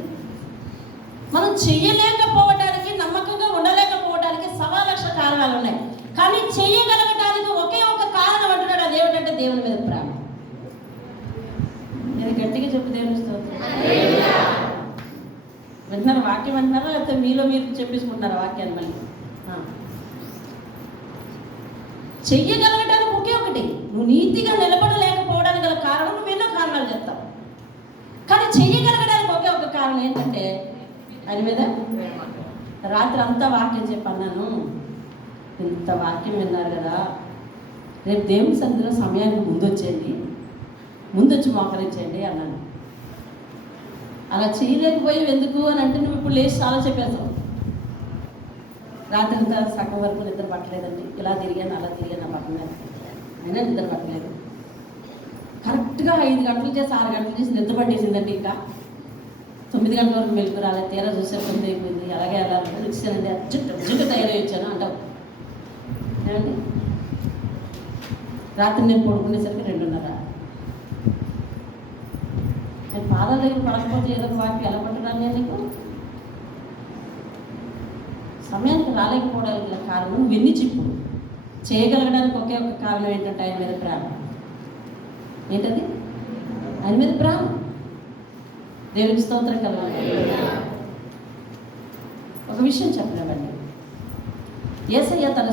మనం చెయ్యలేకపోవడానికి, నమ్మకంగా ఉండలేకపోవడానికి 1,000,000 కారణాలు ఉన్నాయి. కానీ చెయ్యగలగడానికి ఒకే ఒక కారణం అంటున్నాడు. అది ఏమిటంటే దేవుని మీద ప్రేమ. నేను గట్టిగా చెప్పు దేవుని స్తోత్రం. వింటున్నారా? వాక్యం అంటున్నారా లేకపోతే మీలో మీరు చెప్పేసుకుంటున్నారా వాక్యాన్ని? మళ్ళీ చెయ్యగలగడానికి ఒకే ఒకటి. నువ్వు నీతిగా నిలబడలేకపోవడానికి గల కారణం నువ్వు ఎన్నో కారణాలు చెప్తావు. కానీ చెయ్యగలగడానికి ఒకే ఒక కారణం ఏంటంటే ఆయన మీద. రాత్రి అంతా వాక్యం చెప్పన్నాను. ఇంత వాక్యం విన్నారు కదా, రేపు దేవుని సన్నిధిలో సమయానికి ముందొచ్చి మోకరించండి అన్నాను. అలా చేయలేకపోయి ఎందుకు అని అంటే నువ్వు ఇప్పుడు లేచి చాలా చెప్పేస్తావు. రాత్రి అంతా సగం వరకు నిద్ర పట్టలేదండి. ఇలా తిరిగాను అలా తిరిగాను పట్టలేదు, అయినా నిద్ర పట్టలేదు. కరెక్ట్గా 5 గంటలు చేసి 6 గంటలు చేసి నిద్ర పట్టేసిందండి. ఇంకా 9 గంటల వరకు మెలకు రాలేదు. తీరా చూసే 9 అయిపోయింది. అలాగే అలా వచ్చానండి, అర్జెంట్గా తయారై వచ్చాను అంటావు. ఏమండి? రాత్రి నేను పడుకునేసరికి 2:30. నేను పాదాల దగ్గర పడకపోతే ఏదో ఒక వాక్యం ఎలా పట్టున్నాను నేను నీకు? సమయానికి రాలేకపోవడానికి కారణం నువ్వు ఎన్ని చెప్పు. చేయగలగడానికి ఒకే ఒక కారణం ఏంటంటే ఆయన మీద ప్రేమ. ఏంటది? ఆయన మీద ప్రేమ. దేవునికి స్తోత్రం కలగాలి. ఒక విషయం చెప్పలేమండి. యేసయ్య తన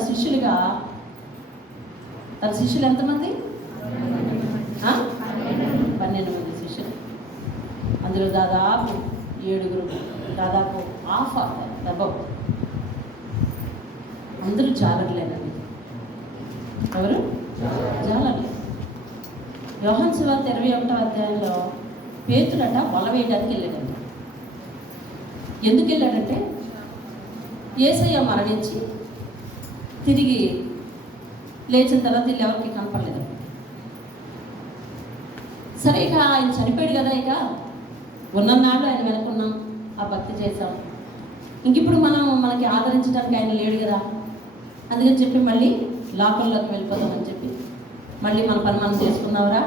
శిష్యులు ఎంతమంది? 12 మంది శిష్యులు. అందులో దాదాపు 7 దాదాపు హాఫ్ అబౌట్ అందరూ జాలర్లేనండి. ఎవరు? జాలర్లే. యోహాను సువార్త 21వ అధ్యాయంలో పేతురట వల వేయడానికి వెళ్ళాడండి. ఎందుకు వెళ్ళాడంటే యేసయ్య మరణించి తిరిగి లేచిన తర్వాత వీళ్ళు ఎవరికి కనపడలేదు. సరే ఇక ఆయన చనిపోయాడు కదా, ఇక ఉన్ననాళ్ళు ఆయన వెనుకున్నాం, ఆ భక్తి చేసాం. ఇంక ఇప్పుడు మనకి ఆదరించడానికి ఆయన లేడు కదా, అందుకని చెప్పి మళ్ళీ లోకంలోకి వెళ్ళిపోదామని చెప్పి మళ్ళీ మన పని మనం చేసుకున్నావురా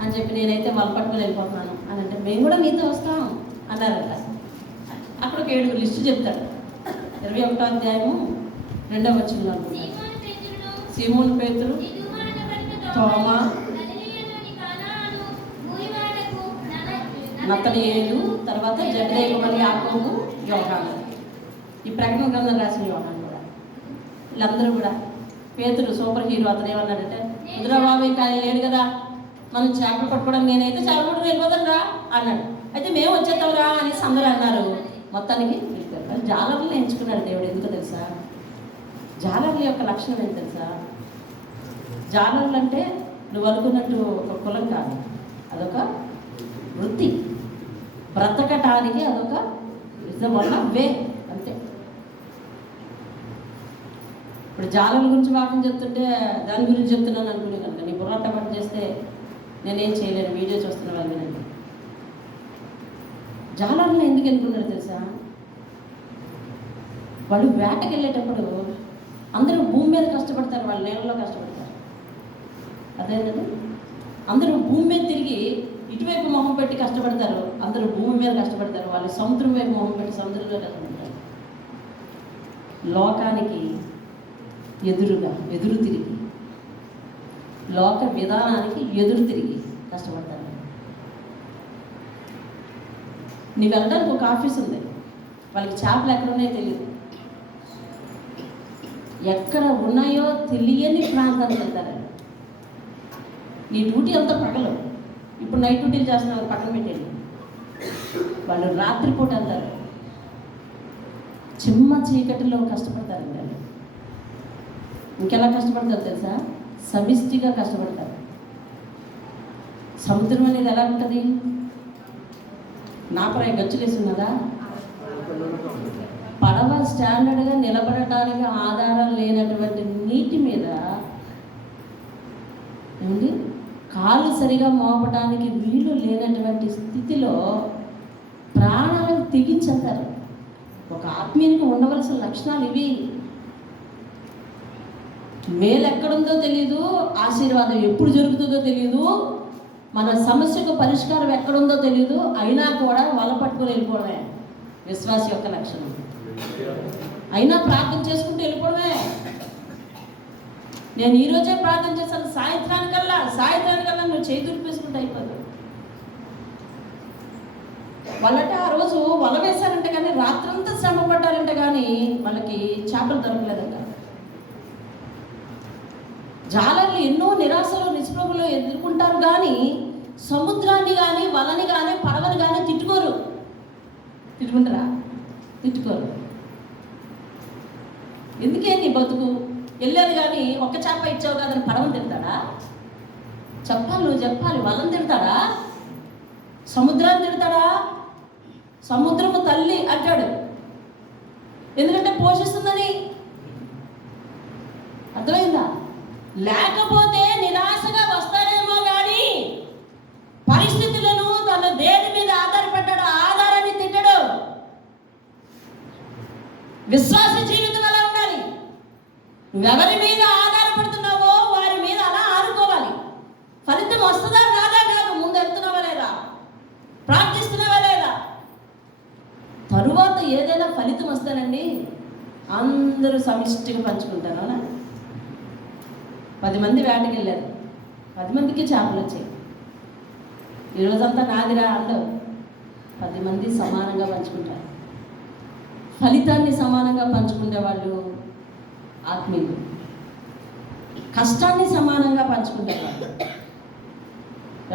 అని చెప్పి నేనైతే వాళ్ళ పట్టుకుని వెళ్ళిపోతున్నాను అని అంటే మేము కూడా మీతో వస్తాం అన్నారట. అక్కడ ఒక 7 లిస్టు చెప్తాడు. 21వ అధ్యాయము 2వ వచనంలో సీమోను పేతురు, తోమా, నతనయేలు, తర్వాత జబదేయి కుమారుడు యాకోబు, యోహాను. ఈ ప్రకటన గ్రంథం రాసిన యోహాను కూడా. వీళ్ళందరూ కూడా పేతురు సూపర్ హీరో. అతను ఏమన్నాడంటే, కుదురా బాబు ఇంకా లేడు కదా, మనం చేపలు పట్టుకోవడం, నేనైతే చేపలు పట్టుకుని వెళ్ళిపోతాను రా అన్నాడు. అయితే మేము వచ్చేస్తావురా అనేసి అందరూ అన్నారు. మొత్తానికి వెళ్ళిపోయారు. జాలర్లను ఎంచుకున్నాడు దేవుడు. ఎందుకో తెలుసా? జాలర్ల యొక్క లక్షణం ఏంటి తెలుసా? జాలర్లు అంటే నువ్వు అనుకున్నట్టు ఒక కులం కాదు, అదొక వృత్తి. బ్రతకటానికి అదొక వన్ వే అంతే. ఇప్పుడు జాలర్ల గురించి వాక్యం చెప్తుంటే దాని గురించి చెప్తున్నాను అనుకునే కనుక నీ బుర్రట పని చేస్తే నేనేం చేయలేను. వీడియో చూస్తున్న వాళ్ళు వినండి. జాలర్లను ఎందుకు ఎన్నుకున్నారు తెలుసా? వాళ్ళు వేటకి వెళ్ళేటప్పుడు అందరూ భూమి మీద కష్టపడతారు, వాళ్ళు నేలలో కష్టపడతారు. అదేనండి, అందరూ భూమి మీద తిరిగి ఇటువైపు మొహం పెట్టి కష్టపడతారు, అందరూ భూమి మీద కష్టపడతారు. వాళ్ళు సముద్రం వైపు మొహం పెట్టి సముద్రంలో కష్టపడతారు. లోకానికి ఎదురు తిరిగి, లోక విధానానికి ఎదురు తిరిగి కష్టపడతారు. నీవు వెళ్ళడానికి ఒక ఆఫీస్ ఉంది, వాళ్ళకి చేపలు ఎక్కడ ఉన్నాయో తెలియదు, ఎక్కడ ఉన్నాయో తెలియని ప్రాంతానికి వెళ్తారండి. ఈ డ్యూటీ అంతా పగలు. ఇప్పుడు నైట్ డ్యూటీలు చేస్తున్నారు, పక్కన పెట్టేది. వాళ్ళు రాత్రిపూట వెళ్తారు, చిమ్మ చీకటిలో కష్టపడతారండి వాళ్ళు. ఇంకెలా కష్టపడతారు తెలుసా? సమిష్టిగా కష్టపడతారు. సముద్రం అనేది ఎలా ఉంటుంది? నాపరాయి గచ్చులేసి ఉన్నదా? పడవ స్టాండర్డ్గా నిలబడటానికి ఆధారం లేనటువంటి నీటి మీద ఏమండి కాళ్ళు సరిగా మోపడానికి వీలు లేనటువంటి స్థితిలో ప్రాణాలను తెగించేస్తారు. ఒక ఆత్మీయునికి ఉండవలసిన లక్షణాలు ఇవి. మేలు ఎక్కడుందో తెలియదు, ఆశీర్వాదం ఎప్పుడు జరుగుతుందో తెలియదు, మన సమస్యకు పరిష్కారం ఎక్కడుందో తెలియదు, అయినా కూడా వల పట్టుకొని వెళ్ళిపోవడమే విశ్వాస యొక్క లక్షణం. అయినా ప్రార్థన చేసుకుంటూ వెళ్ళిపోవడమే. నేను ఈరోజే ప్రార్థన చేశాను, సాయంత్రానికల్లా నువ్వు చేయి దులిపేసుకుంటూ అయిపోతావు. వాళ్ళంటే ఆ రోజు వల వేశారంటే కానీ రాత్రంతా శ్రమ పడ్డారంటే కానీ వాళ్ళకి చేపలు దొరకలేదంట. జాలర్లు ఎన్నో నిరాశలు నిస్పృహలు ఎదుర్కొంటారు, కానీ సముద్రాన్ని కానీ వలని కానీ పడవని కానీ తిట్టుకోరు. తిట్టుకుంటారా? తిట్టుకోరు. ఎందుకే నీ బతుకు వెళ్ళేది కానీ ఒక్క చేప ఇచ్చావు కాదని పడవని తిడతాడా? నువ్వు చెప్పాలి. వలని తిడతాడా? సముద్రాన్ని తిడతాడా? సముద్రము తల్లి అంటాడు, ఎందుకంటే పోషిస్తుందని. అర్థమైందా? లేకపోతే నిరాశగా వస్తాడేమో కానీ పరిస్థితులను తన దేని మీద ఆధారపడ్డాడు, ఆధారాన్ని తిట్టడు. విశ్వాస జీవితం అలా ఉండాలి. నువ్వెవరి మీద ఆధారపడుతున్నావో వారి మీద అలా ఆడుకోవాలి. ఫలితం వస్తుందా రాదా కాదు, ముందు వెళ్తున్నావా లేదా, ప్రార్థిస్తున్నావా లేదా. తరువాత ఏదైనా ఫలితం వస్తానండి అందరూ సమిష్టిగా పంచుకుంటారు. అవునా? 10 మంది వేటకి వెళ్ళారు, 10 మందికి చేపలు వచ్చాయి. ఈరోజంతా నాదిరా అందరూ 10 మంది సమానంగా పంచుకుంటారు. ఫలితాన్ని సమానంగా పంచుకునే వాళ్ళు ఆత్మీయులు. కష్టాన్ని సమానంగా పంచుకుంటారు.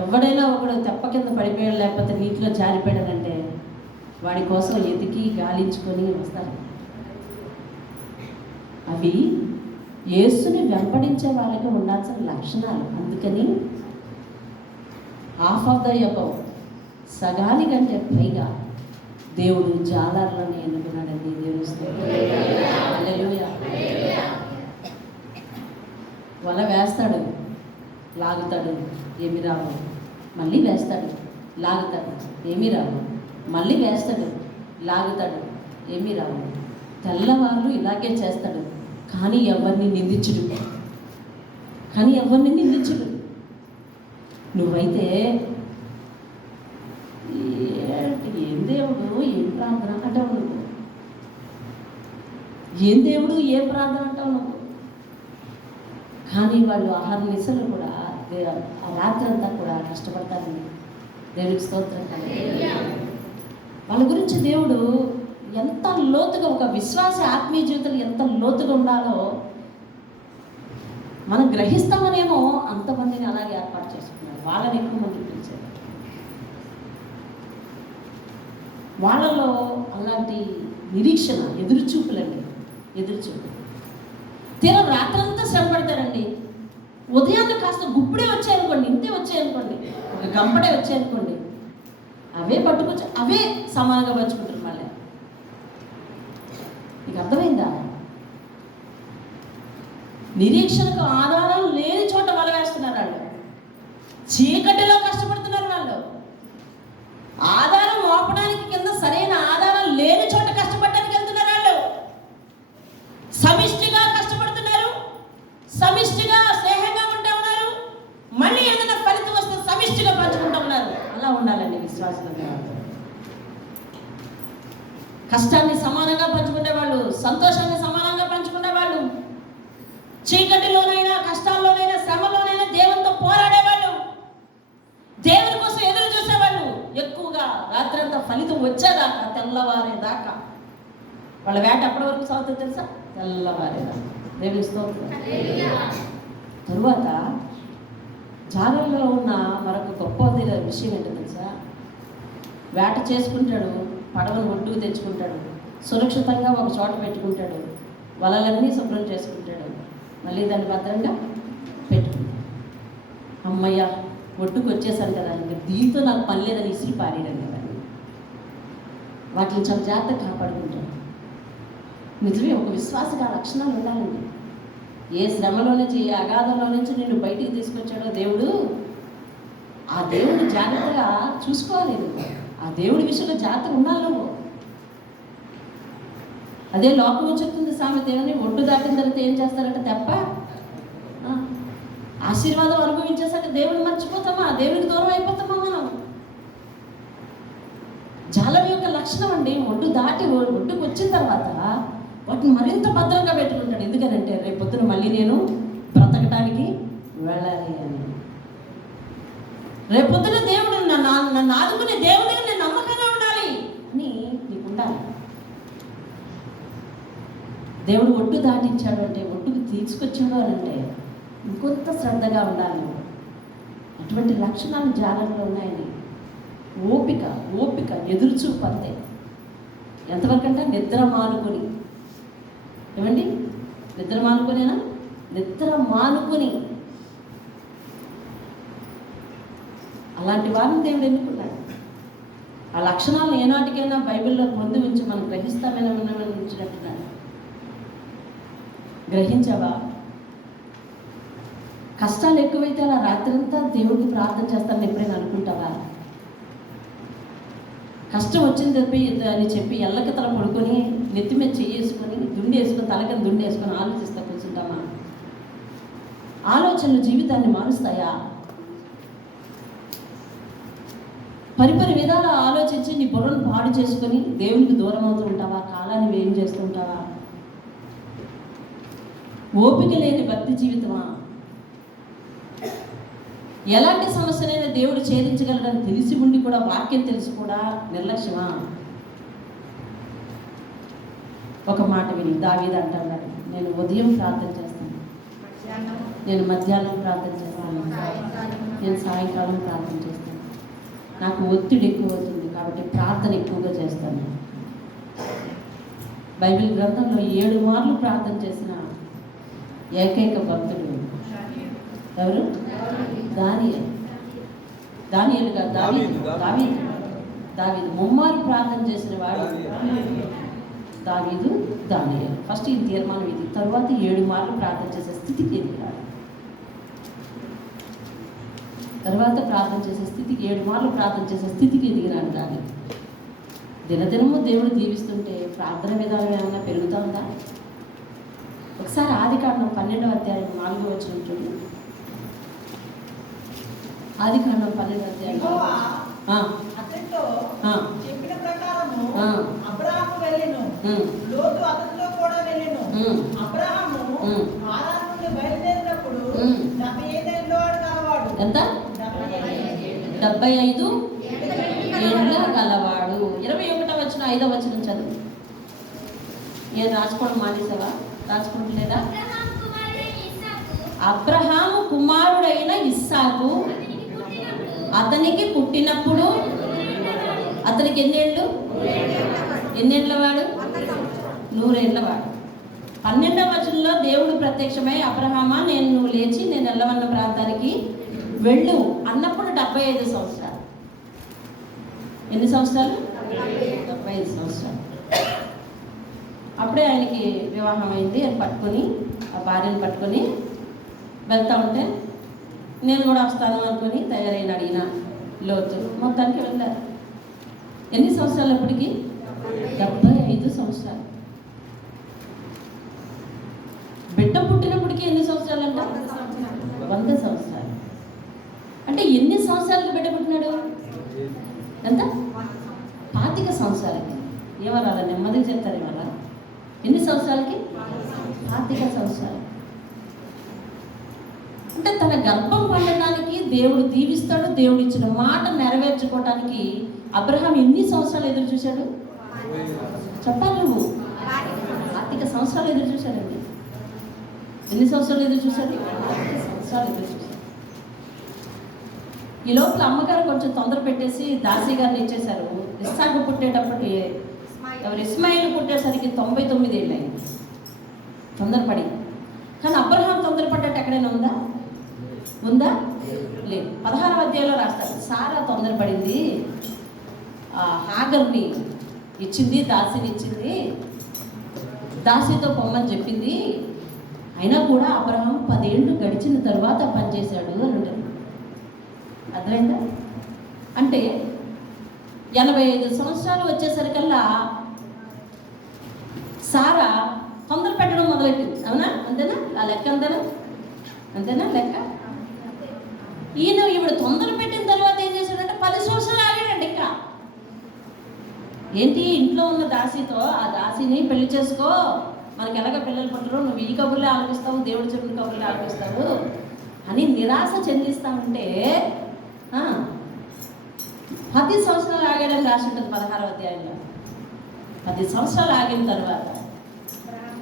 ఎవడైనా ఒకడు తెప్ప కింద పడిపోయాడు లేకపోతే నీటిలో జారిపోయాడంటే వాడి కోసం ఎతికి గాలించుకొని వస్తారు. అవి యేసుని వెంబడించే వాళ్ళకి ఉండాల్సిన లక్షణాలు. అందుకని హాఫ్ ఆఫ్ ద అబౌవ్, సగానికంటే పైగా దేవుడు జాలర్లను ఎన్నుకున్నాడండి. దేవుని హల్లెలూయా. వల వేస్తాడు, లాగుతాడు, ఏమి రావు. మళ్ళీ వేస్తాడు, లాగుతాడు, ఏమీ రావు. మళ్ళీ వేస్తాడు, లాగుతాడు, ఏమీ రావు. తెల్లవాళ్ళు ఇలాగే చేస్తాడు, కానీ ఎవరిని నిందించుడు. నువ్వైతే ఏం దేవుడు ఏం ప్రార్థన అంటావు నువ్వు, ఏం దేవుడు ఏం ప్రార్థన అంటావు నువ్వు. కానీ వాళ్ళు ఆహార నిశలు కూడా ఆ రాత్రి అంతా కూడా కష్టపడతారండి. దేవుడికి స్తోత్రం. వాళ్ళ గురించి దేవుడు ఎంత లోతుగా, ఒక విశ్వాస ఆత్మీయ జీవితం ఎంత లోతుగా ఉండాలో మనం గ్రహిస్తామనేమో అంతమందిని అలాగే ఏర్పాటు చేసుకున్నారు. వాళ్ళని ఎక్కువ మంది పిలిచారు. వాళ్ళలో అలాంటి నిరీక్షణ, ఎదురుచూపులండి, ఎదురుచూపు. తీరా రాత్రంతా శ్రమ పడతారండి. ఉదయాన్నే కాస్త గుప్పుడే వచ్చాయనుకోండి, ఇంతే వచ్చాయనుకోండి, ఒక గంపడే వచ్చాయనుకోండి, అవే పట్టుకొచ్చి అవే సమానంగా పంచుకుంటారు మళ్ళీ. నీకు అర్థమైందా? నిరీక్షణకు ఆధారం లేని చోట వల వేస్తున్నారు వాళ్ళు. చీకటిలో కష్టపడుతున్నారు వాళ్ళు. ఆధారం మోపడానికి కింద సరైన ఆధారం లేని చోట కష్టపడడానికి వెళ్తున్నారు వాళ్ళు. సమిష్టిగా కష్టపడుతున్నారు, సమిష్టిగా స్నేహంగా ఉంటా ఉన్నారు. మళ్ళీ ఏదైనా ఫలితం వస్తే సమిష్టిగా పంచుకుంటా ఉన్నారు. అలా ఉండాలండి విశ్వాసంగా. కష్టాన్ని సమానంగా పంచుకునే వాళ్ళు, సంతోషాన్ని సమానంగా పంచుకునే వాళ్ళు, చీకటిలోనైనా కష్టాల్లోనైనా శ్రమలోనైనా దేవునితో పోరాడేవాళ్ళు, దేవుని కోసం ఎదురు చూసేవాళ్ళు. ఎక్కువగా రాత్రంతా ఫలితం వచ్చేదాకా, తెల్లవారేదాకా. వాళ్ళ వేట అప్పటి వరకు సాగుతుంది తెలుసా? తెల్లవారేదాకా. దేవుని స్తోత్రం. తరువాత జాగరణలో ఉన్న మరొక గొప్ప విషయం ఏంటో తెలుసా? వేట చేసుకుంటాడు, పడవను ఒడ్డుకు తెచ్చుకుంటాడు, సురక్షితంగా ఒక చోట పెట్టుకుంటాడు, వలలన్నీ శుభ్రం చేసుకుంటాడు, మళ్ళీ దాన్ని భద్రంగా పెట్టుకుంటాడు. అమ్మయ్య ఒడ్డుకు వచ్చేసాను కదా, ఇంకా దీంతో నాకు పని లేదని ఇసిరి పారేయడం కదా. వాటిని చాలా జాగ్రత్తగా కాపాడుకుంటాడు. నిజమే, ఒక విశ్వాసగా లక్షణాలు ఉండాలండి. ఏ శ్రమలో నుంచి, ఏ అగాధంలో నుంచి నిన్ను బయటికి తీసుకొచ్చాడో దేవుడు, ఆ దేవుడు జాగ్రత్తగా చూసుకోవాలి. ఆ దేవుడి విషయంలో జాగ్రత్తగా ఉండాలి నువ్వు. అదే లోకం చెప్తుంది సామెత, ఏమని ఒడ్డు దాటిన తర్వాత ఏం చేస్తారంటే తెప్ప. ఆశీర్వాదం అనుభవించేసాక దేవుడిని మర్చిపోతామా? దేవుడికి దూరం అయిపోతామా మనం? జాలం యొక్క లక్షణం అండి, ఒడ్డు దాటి ఒడ్డుకు వచ్చిన తర్వాత వాటిని మరింత భద్రంగా పెట్టుకుంటాడు. ఎందుకనంటే రేపు పొద్దున మళ్ళీ నేను బ్రతకటానికి వెళ్ళాలి అని. రేపు పొద్దున దేవుడు నన్ను ఆదుకునే దేవుడిని నేను నమ్మకంగా ఉండాలి అని నీకు ఉండాలి. దేవుడు ఒడ్డు దాటించాడు అంటే, ఒడ్డుకు తీసుకొచ్చాడు అని అంటే ఇంకొంత శ్రద్ధగా ఉండాలి. అటువంటి లక్షణాలు జాలంలో ఉన్నాయండి. ఓపిక, ఓపిక, ఎదురుచూపు అంతే. ఎంతవరకు అంటే నిద్ర మానుకొని. ఏమండి? నిద్ర మానుకొనేనా? నిద్ర మానుకొని అలాంటి వారిని దేవుడు ఎన్నుకున్నాడు. ఆ లక్షణాలను ఏనాటికైనా బైబిల్లో పొంది ఉంచి మనం గ్రహిస్తామని ఉంచినట్టున్నాడు. గ్రహించావా? కష్టాలు ఎక్కువైతే అలా రాత్రంతా దేవుడికి ప్రార్థన చేస్తానని ఎప్పుడైనా అనుకుంటావా? కష్టం వచ్చింది అని చెప్పి ఎల్లకి తల పడుకొని నెత్తి మీద చెయ్యేసుకొని దుండి వేసుకొని తలకి దుండి వేసుకొని ఆలోచిస్తా కూర్చుంటామా? ఆలోచనలు జీవితాన్ని మారుస్తాయా? పరిపరి విధాలు ఆలోచించి నీ బుర్రను పాడు చేసుకొని దేవునికి దూరం అవుతూ ఉంటావా? కాలాన్ని ఏం చేస్తూ ఉంటావా? ఓపిక లేని భక్తి జీవితమా? ఎలాంటి సమస్యనైనా దేవుడు ఛేదించగలడని తెలిసి ఉండి కూడా, వాక్యం తెలిసి కూడా నిర్లక్ష్యమా? ఒక మాట విని దావీదు అంటాడు, నేను ఉదయం ప్రార్థన చేస్తాను, నేను మధ్యాహ్నం ప్రార్థన చేస్తాను, నేను సాయంకాలం ప్రార్థన చేస్తాను. నాకు ఒత్తిడి ఎక్కువ అవుతుంది కాబట్టి ప్రార్థన ఎక్కువగా చేస్తాను. బైబిల్ గ్రంథంలో 7 మార్లు ప్రార్థన చేసిన ఏకైక భక్తుడు ఎవరు? దానియేలు. దానియేలు కాదు, దావీదు. ముమ్మారు ప్రార్థన చేసిన వాడు దావీదు, దానియేలు. ఫస్ట్ ఈ తీర్మానం ఇది. తరువాత 7 మార్లు ప్రార్థన చేసే స్థితికి ఎదిగాడు. తర్వాత ప్రార్థన చేసే స్థితికి 7 మార్లు ప్రార్థన చేసే స్థితికి ఎదిగినాడు దావీదు. దినదినము దేవుడు దీవిస్తుంటే ప్రార్థన విధానం ఏమన్నా పెరుగుతూ ఉందా? ఒకసారి ఆదికాండం 12వ అధ్యాయం 4వ వచనం చూడండి. ఆదికాండం 12వ అధ్యాయం చెప్పిన ప్రకారము అబ్రహాము వెళ్ళెను, లోతు అతనితో కూడా వెళ్ళెను. అబ్రహాము హారాను నుండి బయలుదేరినప్పుడు 75 ఏళ్ల గలవాడు. ఎంత? 75 ఏళ్ల గలవాడు. 21వ వచనం 5వ వచనం చదువు. ఏం రాసుకోవడం మానేసావా? రాసుకుంటలేదా? అబ్రహాము కుమారుడైన ఇస్సాకు అతనికి పుట్టినప్పుడు అతనికి ఎన్నేళ్ళు వాడు? 100 ఏళ్ళవాడు. 12వ వచనంలో దేవుడు ప్రత్యక్షమై అబ్రహామా నువ్వు లేచి నేను వెళ్ళవన్న ప్రాంతానికి వెళ్ళు అన్నప్పుడు 75 సంవత్సరాలు. ఎన్ని సంవత్సరాలు? 75 సంవత్సరాలు. అప్పుడే ఆయనకి వివాహం అయింది. ఆయన పట్టుకొని ఆ భార్యను పట్టుకొని వెళ్తా ఉంటే నేను కూడా వస్తాను అనుకొని తయారైన అడిగిన లోతు మొత్తానికి వెళ్ళారు. ఎన్ని సంవత్సరాలు అప్పటికి? 75 సంవత్సరాలు. బిడ్డ పుట్టినప్పటికీ ఎన్ని సంవత్సరాలు అంట? 100 సంవత్సరాలు. అంటే ఎన్ని సంవత్సరాలకి బిడ్డ పుట్టినాడు? ఎంత? 25 సంవత్సరాలకి. ఏమన్నా అలా నెమ్మదిగా చెప్తారు ఇవాళ. ఎన్ని సంవత్సరాలకి? 25 సంవత్సరాలు. అంటే తన గర్భం పండడానికి దేవుడు దీవిస్తాడు. దేవుడు ఇచ్చిన మాట నెరవేర్చుకోవటానికి అబ్రహాం ఎన్ని సంవత్సరాలు ఎదురు చూశాడు? చెప్పాలి నువ్వు. 25 సంవత్సరాలు ఎదురు చూశాడండి. ఎన్ని సంవత్సరాలు ఎదురు చూశాడు? 25 సంవత్సరాలు ఎదురు చూశాడు. ఈ లోపల అమ్మగారు కొంచెం తొందర పెట్టేసి దాసీ గారిని ఇచ్చేశారు. ఇస్సాకు పుట్టేటప్పటికి ఇస్మాయిల్ పుట్టేసరికి 99 ఏళ్ళు అయింది తొందరపడి. కానీ అబ్రహాం తొందరపడ్డట్టు ఎక్కడైనా ఉందా? లేదు. 16వ అధ్యాయంలో రాస్తారు. సారా తొందరపడింది, హాగర్ని ఇచ్చింది, దాసిని ఇచ్చింది, దాసితో పొమ్మని చెప్పింది. అయినా కూడా అబ్రహాం 10 ఏళ్ళు గడిచిన తర్వాత పనిచేశాడు అని ఉంటుంది. అర్థమైందా? అంటే 85 సంవత్సరాలు వచ్చేసరికల్లా సారా తొందర పెట్టడం మొదలెట్టింది. అవునా? అంతేనా? ఆ లెక్క అంతేనా లెక్క? ఈవిడ తొందర పెట్టిన తర్వాత ఏం చేశాడంటే 10 సంవత్సరాలు ఆగాడండి. ఇంకా ఏంటి? ఇంట్లో ఉన్న దాసితో ఆ దాసిని పెళ్లి చేసుకో, మనకి ఎలాగ పిల్లలు పుట్టరు, నువ్వు ఈ కబుర్లే ఆలోచిస్తావు, దేవుడు చెప్పిన కబుర్లే ఆలోచిస్తావు అని నిరాశ చెందిస్తా ఉంటే 10 సంవత్సరాలు ఆగాడని రాసి ఉంటుంది 16వ అధ్యాయంలో. 10 సంవత్సరాలు ఆగిన తర్వాత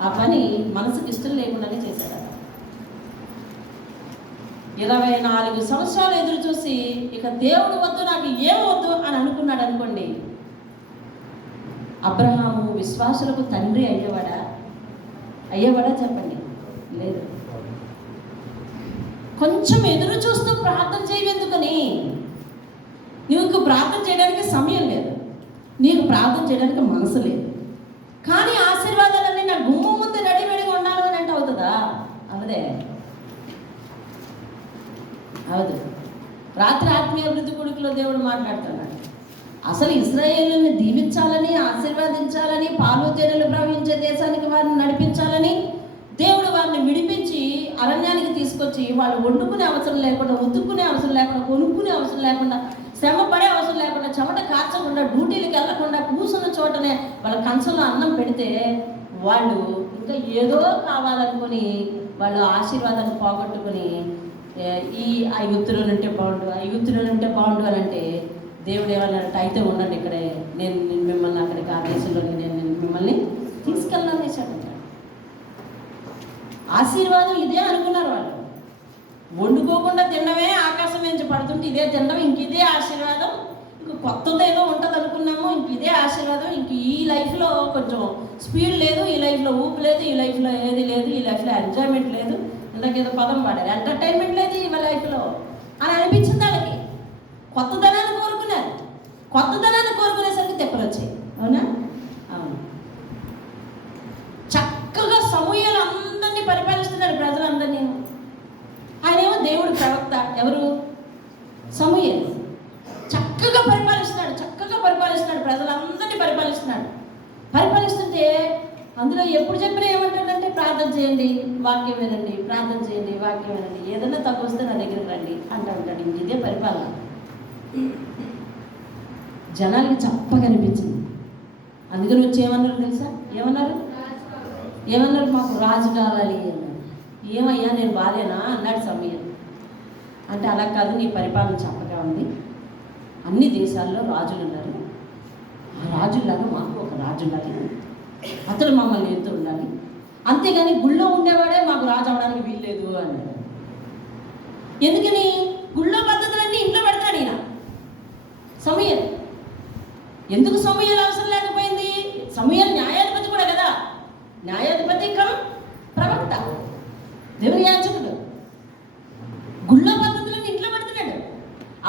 ఆ పని మనసుకి ఇష్టం లేకుండానే చేశాడు. 24 సంవత్సరాలు ఎదురు చూసి ఇక దేవుడు వద్దు, నాకు ఏం వద్దు అని అనుకున్నాడు అనుకోండి. అబ్రహాము విశ్వాసులకు తండ్రి అయ్యేవాడా చెప్పండి? లేదు. కొంచెం ఎదురు చూస్తూ ప్రార్థన చేయవెందుకని? నీకు ప్రార్థన చేయడానికి సమయం లేదు, నీకు ప్రార్థన చేయడానికి మనసు లేదు. కానీ ఆశీర్వాదాలన్నీ నా గుమ్మం ముందు రెడీమేడ్గా ఉండాలి అని అంటే అవుతుందా? అవదు. రాత్రి ఆత్మీయ అభివృద్ధి కొడుకులో దేవుడు మాట్లాడుతున్నాడు. అసలు ఇశ్రాయేలుని దీవించాలని, ఆశీర్వదించాలని, పాలు తేనెలు ప్రవహించే దేశానికి వారిని నడిపించాలని దేవుడు వారిని విడిపించి అరణ్యానికి తీసుకొచ్చి వాళ్ళు వండుకునే అవసరం లేకుండా, ఉతుక్కునే అవసరం లేకుండా, కొనుక్కునే అవసరం లేకుండా, శ్రమ పడే అవసరం లేకుండా, చెమట కార్చకుండా, డ్యూటీలకు వెళ్లకుండా కూర్చున్న చోటనే వాళ్ళ కంచంలో అన్నం పెడితే వాళ్ళు ఇంకా ఏదో కావాలనుకొని వాళ్ళు ఆశీర్వాదాన్ని పోగొట్టుకొని ఈ ఐగుప్తులో ఉంటే బాగుండు అని అంటే దేవుడు ఏమన్నారంటే అయితే ఉండండి ఇక్కడే, నేను మిమ్మల్ని అక్కడికి ఆ దేశంలోకి నేను మిమ్మల్ని తీసుకెళ్ళాలని వేశాడంట. ఆశీర్వాదం ఇదే అనుకున్నారు వాళ్ళు. వండుకోకుండా తినడమే, ఆకాశం నుంచి పడుతుంటే ఇదే తినడం, ఇంక ఇదే ఆశీర్వాదం, ఇంక కొత్తది ఏదో ఉంటుంది అనుకున్నాము, ఇంక ఇదే ఆశీర్వాదం, ఇంక ఈ లైఫ్లో కొంచెం స్పీడ్ లేదు, ఈ లైఫ్లో ఊపు లేదు, ఈ లైఫ్లో ఏది లేదు, ఈ లైఫ్లో ఎంజాయ్మెంట్ లేదు, ఇందాకేదో పదం పాడారు, ఎంటర్టైన్మెంట్ లేదు ఈ లైఫ్లో అని అనిపించింది వాళ్ళకి. కొత్తదనాన్ని కోరుకున్నారు. కొత్తదనాన్ని కోరుకునేసరికి తెప్పలు వచ్చాయి. అవునా? అవును. చక్కగా సమూయేలు అందరినీ పరిపాలిస్తున్నాడు, ప్రజలందరినీ. ఆయనేమో దేవుడు ప్రవక్త. ఎవరు? సమూయేలు. చక్కగా పరిపాలిస్తున్నాడు, ప్రజలందరినీ పరిపాలిస్తుంటే అందులో ఎప్పుడు చెప్పినా ఏమంటాడంటే ప్రార్థన చేయండి, వాక్యం వినండి, ప్రార్థన చేయండి, వాక్యం వినండి, ఏదైనా తప్పు వస్తే నా దగ్గరికి రండి అంటూ ఉంటాడు. ఇంక ఇదే పరిపాలన. జనాలకి చప్పగా అనిపించింది. అందుకని వచ్చి ఏమన్నారు తెలుసా? ఏమన్నారు? మాకు రాజు కావాలి అన్నారు. ఏమయ్యా నేను బాలేనా అన్నాడు సమయం. అంటే అలా కాదు, నీ పరిపాలన చప్పగా ఉంది, అన్ని దేశాల్లో రాజులు ఉన్నారు, ఆ రాజులాగా మాకు ఒక రాజు ఉండాలి, అతను మమ్మల్ని ఎత్తు ఉండాలి, అంతేగాని గుళ్ళో ఉండేవాడే మాకు రాజు అవడానికి వీల్లేదు అన్నాడు. ఎందుకని? గుళ్ళో పద్ధతులన్నీ ఇంట్లో పెడతాడు ఈయన సమూయేలు. ఎందుకు సమూయేలు అవసరం లేకపోయింది? సమూయేలు న్యాయాధిపతి కూడా కదా, కమ్ ప్రవక్త, దేవుని యాజకుడు. గుళ్ళో పద్ధతులను ఇంట్లో పెడుతున్నాడు.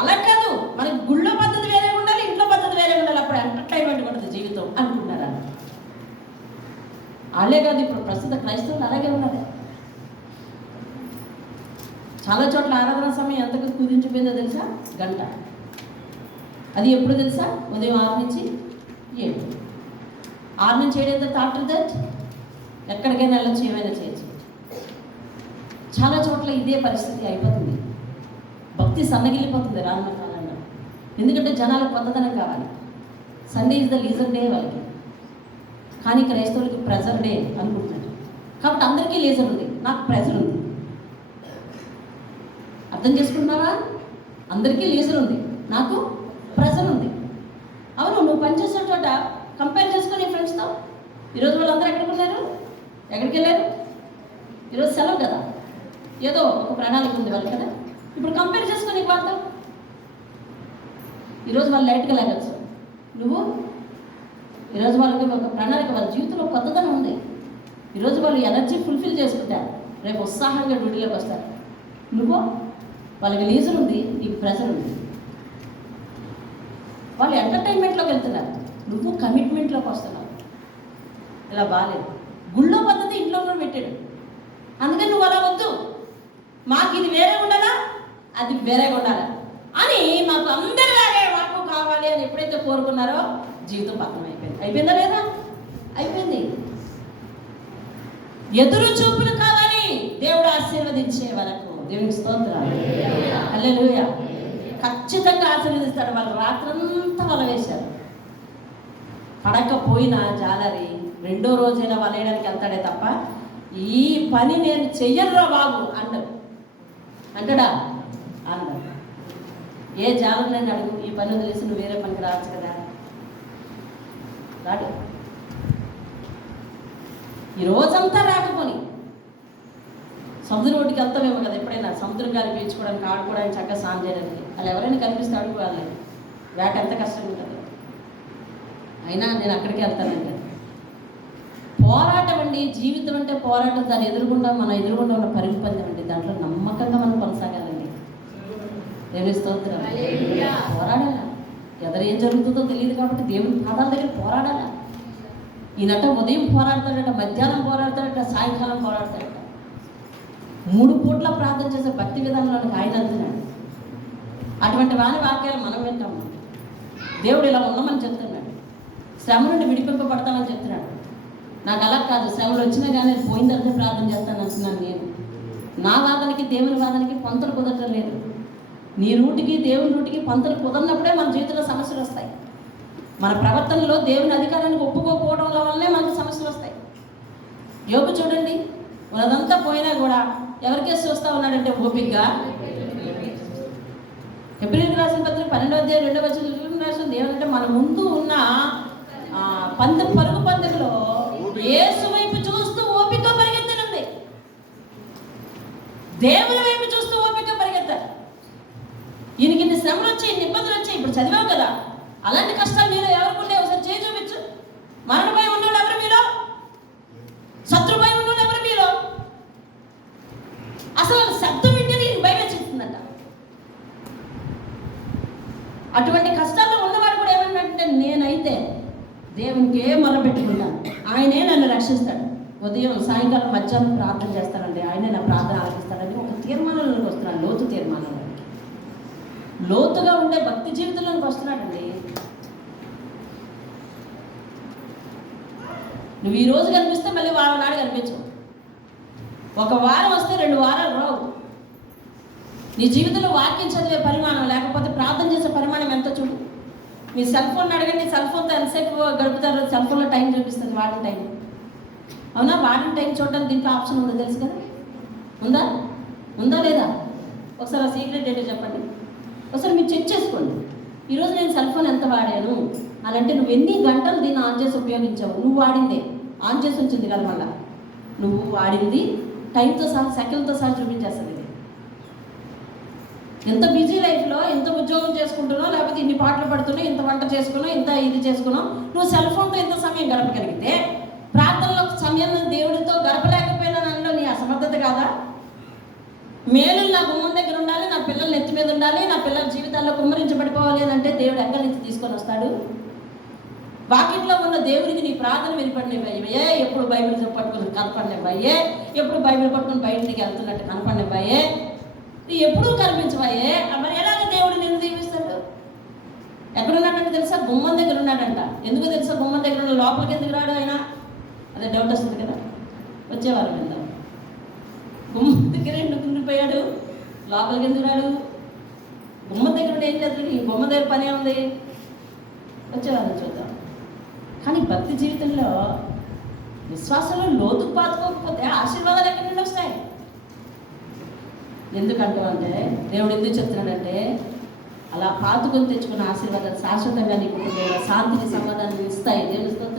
అలా కాదు, మనకి గుళ్ళో పద్ధతి వేరే ఉండాలి, ఇంట్లో పద్ధతి వేరే ఉండాలి, అప్పుడు ఎంటర్టైన్మెంట్ ఉంటుంది జీవితం అనుకుంటున్నారా? వాళ్ళే కాదు, ఇప్పుడు ప్రస్తుత క్రైస్తవులు అలాగే ఉన్నారు. చాలా చోట్ల ఆరాధన సమయం ఎంతకు కుదించిపోయిందో తెలుసా? గంట. అది ఎప్పుడు తెలుసా? ఉదయం 6 నుంచి 7. 6 నుంచి 7 ఎంత ఆఫ్టర్ దట్ ఎక్కడికైనా వెళ్ళచ్చు, ఏమైనా చేయొచ్చు. చాలా చోట్ల ఇదే పరిస్థితి అయిపోతుంది. భక్తి సన్నగిల్లిపోతుంది రానున్న కాలంలో. ఎందుకంటే జనాలకు కొత్తదనం కావాలి. Sunday is the leisure day వాళ్ళకి, కానీ క్రైస్తవులకి ప్రెజర్ డే అనుకుంటున్నారు. కాబట్టి అందరికీ లీజర్ ఉంది, నాకు ప్రెజర్ ఉంది. అర్థం చేసుకుంటున్నావా? అందరికీ లీజర్ ఉంది, నాకు ప్రెజర్ ఉంది. అవును, నువ్వు పనిచేసే చోట కంపేర్ చేసుకొని ఫ్రెండ్స్తో. ఈరోజు వాళ్ళందరూ ఎక్కడికి ఉన్నారు? ఎక్కడికి వెళ్ళారు? ఈరోజు సెలవు కదా, ఏదో ఒక ప్రణాళిక ఉంది వాళ్ళు కదా. ఇప్పుడు కంపేర్ చేసుకొని వాళ్ళతో ఈరోజు వాళ్ళు లైట్గా లేగచ్చు, నువ్వు ఈరోజు వాళ్ళకి ఒక ప్రణాళిక, వాళ్ళ జీవితంలో కొత్తదనం ఉంది. ఈరోజు వాళ్ళు ఎనర్జీ ఫుల్ఫిల్ చేసుకుంటారు, రేపు ఉత్సాహంగా డ్యూటీలోకి వస్తారు. నువ్వు వాళ్ళకి లీజర్ ఉంది, నీకు ప్రెజర్ ఉంది. వాళ్ళు ఎంటర్టైన్మెంట్లోకి వెళ్తున్నారు, నువ్వు కమిట్మెంట్లోకి వస్తున్నావు. ఇలా బాగాలేదు. గుళ్ళో పద్ధతి ఇంట్లో కూడా పెట్టాడు. అందుకని నువ్వు అలా వద్దు, మాకు ఇది వేరే ఉండాలా, అది వేరే ఉండాలా అని, మాకు అందరిలాగే మాకు కావాలి అని ఎప్పుడైతే కోరుకున్నారో జీవితం పక్కన అయిపోయింది. అయిపోయిందా లేదా? అయిపోయింది. ఎదురు చూపులు కావాలి దేవుడు ఆశీర్వదించే వరకు. దేవునికి స్తోత్రాలు, హల్లెలూయా. ఖచ్చితంగా ఆశీర్వదిస్తాడు. వాళ్ళు రాత్రంతా వల వేశారు, పడకపోయినా జాలరి 2వ రోజైనా వల వేయడానికి వెళ్తాడే తప్ప ఈ పని నేను చెయ్యనురా బాబు అంటాడా? అన్నాడు. ఏ జాలరిని అడుగు, ఈ పని వదిలేసి నువ్వు వేరే పనికి రావచ్చు కదా, రాడు. ఈ రోజంతా రాకపోని సముద్రం ఒడ్డుకి వెళ్తామేమో కదా, ఎప్పుడైనా సముద్రం గాలి పీల్చుకోవడానికి, ఆడుకోవడానికి, చక్కగా స్నానం చేయడానికి. అలా ఎవరైనా కనిపిస్తే అడుగుకోవాలి, వేట ఎంత కష్టంగా ఉంటుంది. అయినా నేను అక్కడికి వెళ్తానంటే పోరాటం అండి. జీవితం అంటే పోరాటం. దాన్ని మన ఎదురుగుండా ఉన్న పరుగు పందెం అండి. దాంట్లో నమ్మకంగా మనం కొనసాగాలండి. దేవుని స్తోత్రం. పోరాడాలా, ఏం జరుగుతుందో తెలియదు కాబట్టి దేవుని పాదాల దగ్గర పోరాడాలా. ఈయనట ఉదయం పోరాడతాడట, మధ్యాహ్నం పోరాడతాడట, సాయంకాలం పోరాడతాడట. 3 పూట్ల ప్రార్థన చేసే భక్తి విధానంలోనికి ఆయన అంటున్నాడు. అటువంటి వాక్యాలు మనం వింటాము. దేవుడు ఇలా ఉండమని చెప్తున్నాడు, శ్రమ నుండి విడిపింపబడతామని చెప్తున్నాడు. నాకు అలా కాదు, శ్రమలు వచ్చినా కానీ పోయిందంటే ప్రార్థన చేస్తాను అంటున్నాను నేను. నా వాదనకి దేవుని వాదనకి పొంతలు కుదరటం లేదు. నీ రూటికి దేవుని రూటికి పొంతలు కుదరినప్పుడే మన జీవితంలో సమస్యలు వస్తాయి. మన ప్రవర్తనలో దేవుని అధికారానికి ఒప్పుకోకపోవడం వల్లనే మనకు సమస్యలు వస్తాయి. యోబు చూడండి, ఉన్నదంతా పోయినా కూడా ఎవరికేసి వస్తూ ఉన్నాడంటే ఓపికగా. ఎబ్రీయులకు రాసిన పత్రిక 12వ అధ్యాయం 2వ వచనం రాసింది ఏమంటే, మన ముందు ఉన్న పరుగు పందెంలో యేసు వైపు చూస్తూ ఓపిక పరిగెత్తనుంది. దేవుని వైపు చూస్తూ ఓపిక పరిగెత్తారు. ఈయనకి ఇన్ని శ్రమలు వచ్చాయి, ఇన్ని ఇబ్బందులు వచ్చాయి. ఇప్పుడు చదివాం కదా, అలాంటి కష్టాలు మీరు ఎవరికి ఉండే ఒకసారి చేయి చూపించు. మరణ భయం ఉన్నాడు ఎవరు మీలో? శత్రు భయం ఉన్నాడు ఎవరు మీలో? అసలు శబ్దం వింటేనే భయం వేస్తుందంట. అటువంటి కష్టాల్లో ఉన్నవాడు కూడా ఏమన్నాడంటే, నేనైతే దేవునికి మొరపెట్టుకుంటాను, ఆయనే నన్ను రక్షిస్తాడు. ఉదయం సాయంకాలం మధ్యాహ్నం ప్రార్థన చేస్తానండి, ఆయనే నా ప్రార్థన ఆలకిస్తాడని ఒక తీర్మానంలోకి వస్తున్నాడు. లోతు తీర్మానంలోకి, లోతుగా ఉండే భక్తి జీవితంలోకి వస్తున్నాడండి. నువ్వు ఈ రోజు కనిపిస్తే మళ్ళీ వారం నాడు కనిపించవు. ఒక వారం వస్తే 2 వారాలు రావు. నీ జీవితంలో వాక్యం చదివే పరిమాణం, లేకపోతే ప్రార్థన చేసే పరిమాణం ఎంతో చూడు. మీ సెల్ ఫోన్ అడగండి, సెల్ ఫోన్తో ఎంతసేపు గడుపుతారు? సెల్ ఫోన్లో టైం చూపిస్తుంది, వాడిన టైం. అవునా? వాడిన టైం చూడడానికి దీంట్లో ఆప్షన్ ఉందో తెలుసు కదా? ఉందా లేదా? ఒకసారి ఆ సీక్రెట్ ఏంటో చెప్పండి. ఒకసారి మీరు చెక్ చేసుకోండి. ఈరోజు నేను సెల్ ఫోన్ ఎంత వాడాను అలాంటే నువ్వు ఎన్ని గంటలు దీన్ని ఆన్ చేసి ఉపయోగించావు. నువ్వు వాడిందే ఆన్ చేసి ఉంచింది కదా, మళ్ళా నువ్వు వాడింది టైంతో సహా, సెకండ్తో సహా చూపించేస్తుంది. ఇది ఎంత బిజీ లైఫ్లో, ఎంత ఉద్యోగం చేసుకుంటున్నావు, లేకపోతే ఇన్ని పాటలు పడుతున్నావు, ఇంత వంట చేసుకున్నావు, ఇంత ఇది చేసుకున్నావు, నువ్వు సెల్ ఫోన్తో ఎంత సమయం గడపగలిగితే ప్రార్థనలో సమయం దేవుడితో కాదా? మేలు నా గుమ్మం దగ్గర ఉండాలి, నా పిల్లలు నెత్తి మీద ఉండాలి, నా పిల్లల జీవితాల్లో కుమ్మరించబడిపోవాలి అని అంటే దేవుడు ఎక్కడి నుంచి తీసుకొని వస్తాడు? వాకిట్లో ఉన్న దేవుడికి నీ ప్రార్థన వినపడినవయ్యే, ఎప్పుడు బైబిల్ పట్టుకుని కనపడినవయ్యే, ఎప్పుడు బైబిల్ పట్టుకుని బయటికి వెళ్తున్నట్టు కనపడినవయ్యే, ఎప్పుడూ కనిపించవయ్యే. మరి ఎలాగ దేవుడు నిన్ను దీవిస్తాడు? ఎక్కడున్నాడంటే తెలుసా? గుమ్మం దగ్గర ఉన్నాడంట. ఎందుకు తెలుసా? గుమ్మం దగ్గర ఉన్న లోపలికి ఎందుకు రాడు ఆయన? అదే డౌట్ వస్తుంది కదా. వచ్చేవారు మీద గుమ్మం దగ్గర ఎందుకు ఉండిపోయాడు? లోపలికి ఎందుకు రాడు? గుమ్మం దగ్గర ఉండి ఏం చేస్తాడు? ఈ గుమ్మం దగ్గర పని ఉంది. వచ్చేవారు చూద్దాం. కానీ భక్తి జీవితంలో విశ్వాసంలో లోతుకు పాతుకోకపోతే ఆశీర్వాదాలు ఎక్కడి నుండి వస్తాయి? ఎందుకంటూ అంటే దేవుడు ఎందుకు చెప్తున్నాడంటే, అలా పాతుకొని తెచ్చుకున్న ఆశీర్వాదాలు శాశ్వతంగా నీకు శాంతిని సమాధానం ఇస్తాయి. దేవుని స్తోత్రం.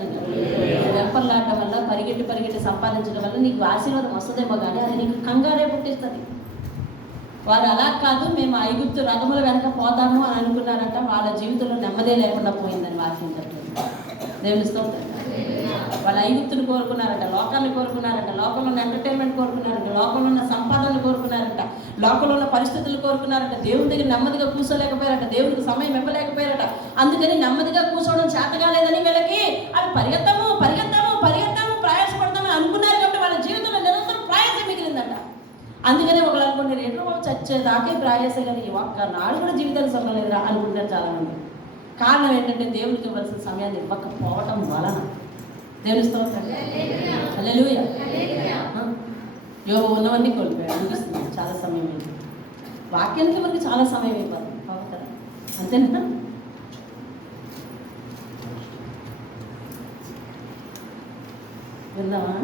వెంపర్లాడటం వల్ల పరిగెట్టి సంపాదించడం వల్ల నీకు ఆశీర్వాదం వస్తుందేమో కానీ అది నీకు కంగారే పుట్టిస్తుంది. వారు అలా కాదు, మేము ఐగుప్తు రథముల వెనక పోతాము అని అనుకున్నారంట. వాళ్ళ జీవితంలో నెమ్మదే లేకుండా పోయిందని వాక్యం చెప్తుంది. దేవుని స్తోత్రం. వాళ్ళు ఐగుప్తుని కోరుకున్నారంట, లోకాన్ని కోరుకున్నారంట, లోకంలో ఉన్న ఎంటర్టైన్మెంట్ కోరుకున్నారంట, లోకంలో ఉన్న సంపాదనలు కోరుకున్నారంట, లోకంలో ఉన్న పరిస్థితులు కోరుకున్నారంట. దేవుని దగ్గర నెమ్మదిగా కూర్చోలేకపోయారట, దేవుడికి సమయం ఇవ్వలేకపోయారట. అందుకని నెమ్మదిగా కూర్చోవడం చేతగాలేదని వీళ్ళకి అవి పరిగెత్తము ప్రయాసపడతామని అనుకున్నారు. కాబట్టి వాళ్ళ జీవితంలో నిరంతరం ప్రయాసం మిగిలిందంట. అందుకని ఒకళ్ళు అనుకుంటారు, ఎన్నో చచ్చేదాకే ప్రయాసే కానీ ఒక్క నాడు కూడా జీవితానికి సమయం లేదురా అనుకుంటారు చాలామంది. కారణం ఏంటంటే దేవునికి ఇవ్వాల్సిన సమయాన్ని ఇవ్వకపోవటం వలన. దేవుని స్తోత్రం. హల్లెలూయా. యోబు ఉన్నవన్నీ కోల్పోయాడు అనిపిస్తుంది. చాలా సమయం అయింది. వాక్యానికి మనకి చాలా సమయం అయిపోతుంది కదా, అంతేనా? విందామా?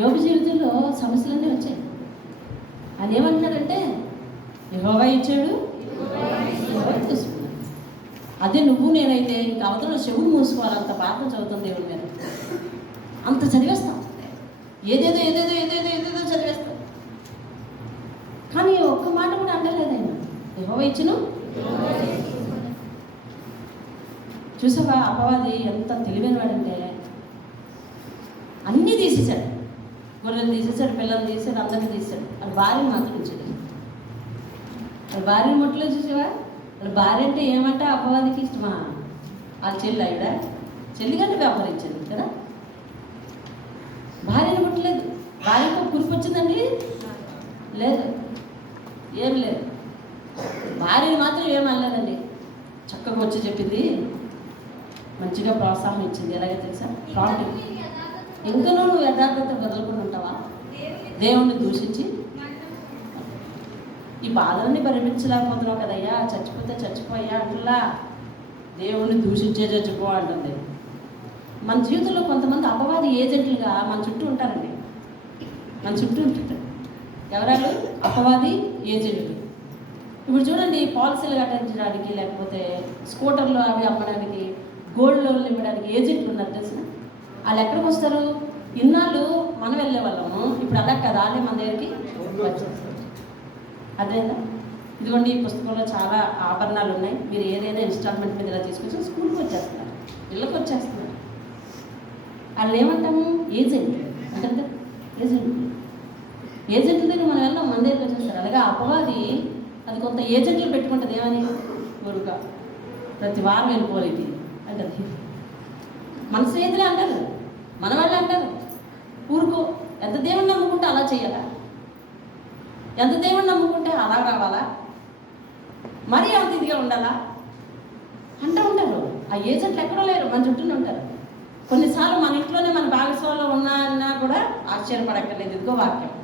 యోబు జీవితంలో సమస్యలన్నీ వచ్చాయి. ఆయన ఏమంటున్నాడంటే, యెహోవా ఇచ్చాడు, యెహోవా తీసుకున్నాడు. అదే నువ్వు నేనైతే ఇంకా అవతల చెవులు మూసుకోవాలి. అంత బాధ చదువుతుంది దేవుడి మీద. అంత చదివేస్తాం, ఏదేదో చదివేస్తాం. కానీ ఒక్క మాట కూడా అంటలేదు ఆయన. యెహోవా ఇచ్చును. చూసావా అపవాది ఎంత తెలివైన వాడంటే, అన్నీ తీసేశాడు. గొర్రెలు తీసేశాడు, పిల్లలు తీసాడు, అందరినీ తీసాడు. అది భార్యను మాత్రం ఉంచాడు. అది భార్యను ముట్టలేదు. చూసావా? అది భార్య అంటే ఏమంటే అపవాదికి ఇష్టమా? ఆ చెల్లి ఆవిడ చెల్లిగానే వ్యవహరించింది కదా. భార్యను ముట్టలేదు. భార్యకు కురిపి వచ్చిందండి? లేదు, ఏం లేదు. భార్యను మాత్రం ఏమనలేదండి. చక్కగా వచ్చి చెప్పింది, మంచిగా ప్రోత్సాహం ఇచ్చింది. ఎలాగే తెలుసా? ప్రాంప్టింగ్. ఇంకా నువ్వు యథార్థత వదలకుండా ఉంటావా? దేవుణ్ణి దూషించి ఈ బాధలన్నీ భరించలేకపోతున్నావు కదయ్యా, చచ్చిపోతే చచ్చిపోయా అట్లా దేవుణ్ణి దూషించే చచ్చిపో అంటుంది. మన జీవితంలో కొంతమంది అపవాది ఏజెంట్లుగా మన చుట్టూ ఉంటారండి. మన చుట్టూ ఉంటారు. ఎవరాలు? అపవాది ఏజెంట్లు. ఇప్పుడు చూడండి, పాలసీలు కట్టించడానికి, లేకపోతే స్కూటర్లు అవి అమ్మడానికి, గోల్డ్ లోన్లు ఇవ్వడానికి ఏజెంట్లు ఉన్నారు తెలిసిన. వాళ్ళు ఎక్కడికి వస్తారు? ఇన్నాళ్ళు మనం వెళ్ళే వాళ్ళము, ఇప్పుడు అలా కదా, వాళ్ళే మన దగ్గరికి వచ్చేస్తారు. అదేనా? ఇదిగోండి, ఈ పుస్తకంలో చాలా ఆభరణాలు ఉన్నాయి, మీరు ఏదైనా ఇన్స్టాల్మెంట్ మీద ఇలా తీసుకొచ్చి స్కూల్కి వచ్చేస్తున్నారు, ఇళ్ళకి వచ్చేస్తున్నారు. వాళ్ళు ఏమంటాము? ఏజెంట్ అంటే ఏజెంట్ దగ్గర మనం వెళ్ళాం, మన దగ్గరికి వచ్చేస్తారు. అలాగే అపవాది అది కొంత ఏజెంట్లు పెట్టుకుంటుంది. ఏమని? ఊరుగా ప్రతి వారం వెళ్ళిపోలేదు అంటది. మన స్నేహితులే అంటారు, మన వాళ్ళే అంటారు, ఊరుకో, ఎంత దేవుణ్ణి నమ్ముకుంటే అలా చేయాలా, ఎంత దేవుణ్ణి నమ్ముకుంటే అలా రావాలా, మరీ అంత ఇదిగా ఉండాలా అంటూ ఉంటారు. ఆ ఏజెంట్లు ఎక్కడో లేరు, మన చుట్టూనే ఉంటారు. కొన్నిసార్లు మన ఇంట్లోనే మన భాగస్వాములో ఉన్నా కూడా ఆశ్చర్యపడక్కర్లేదు. ఇదిగో వాక్యం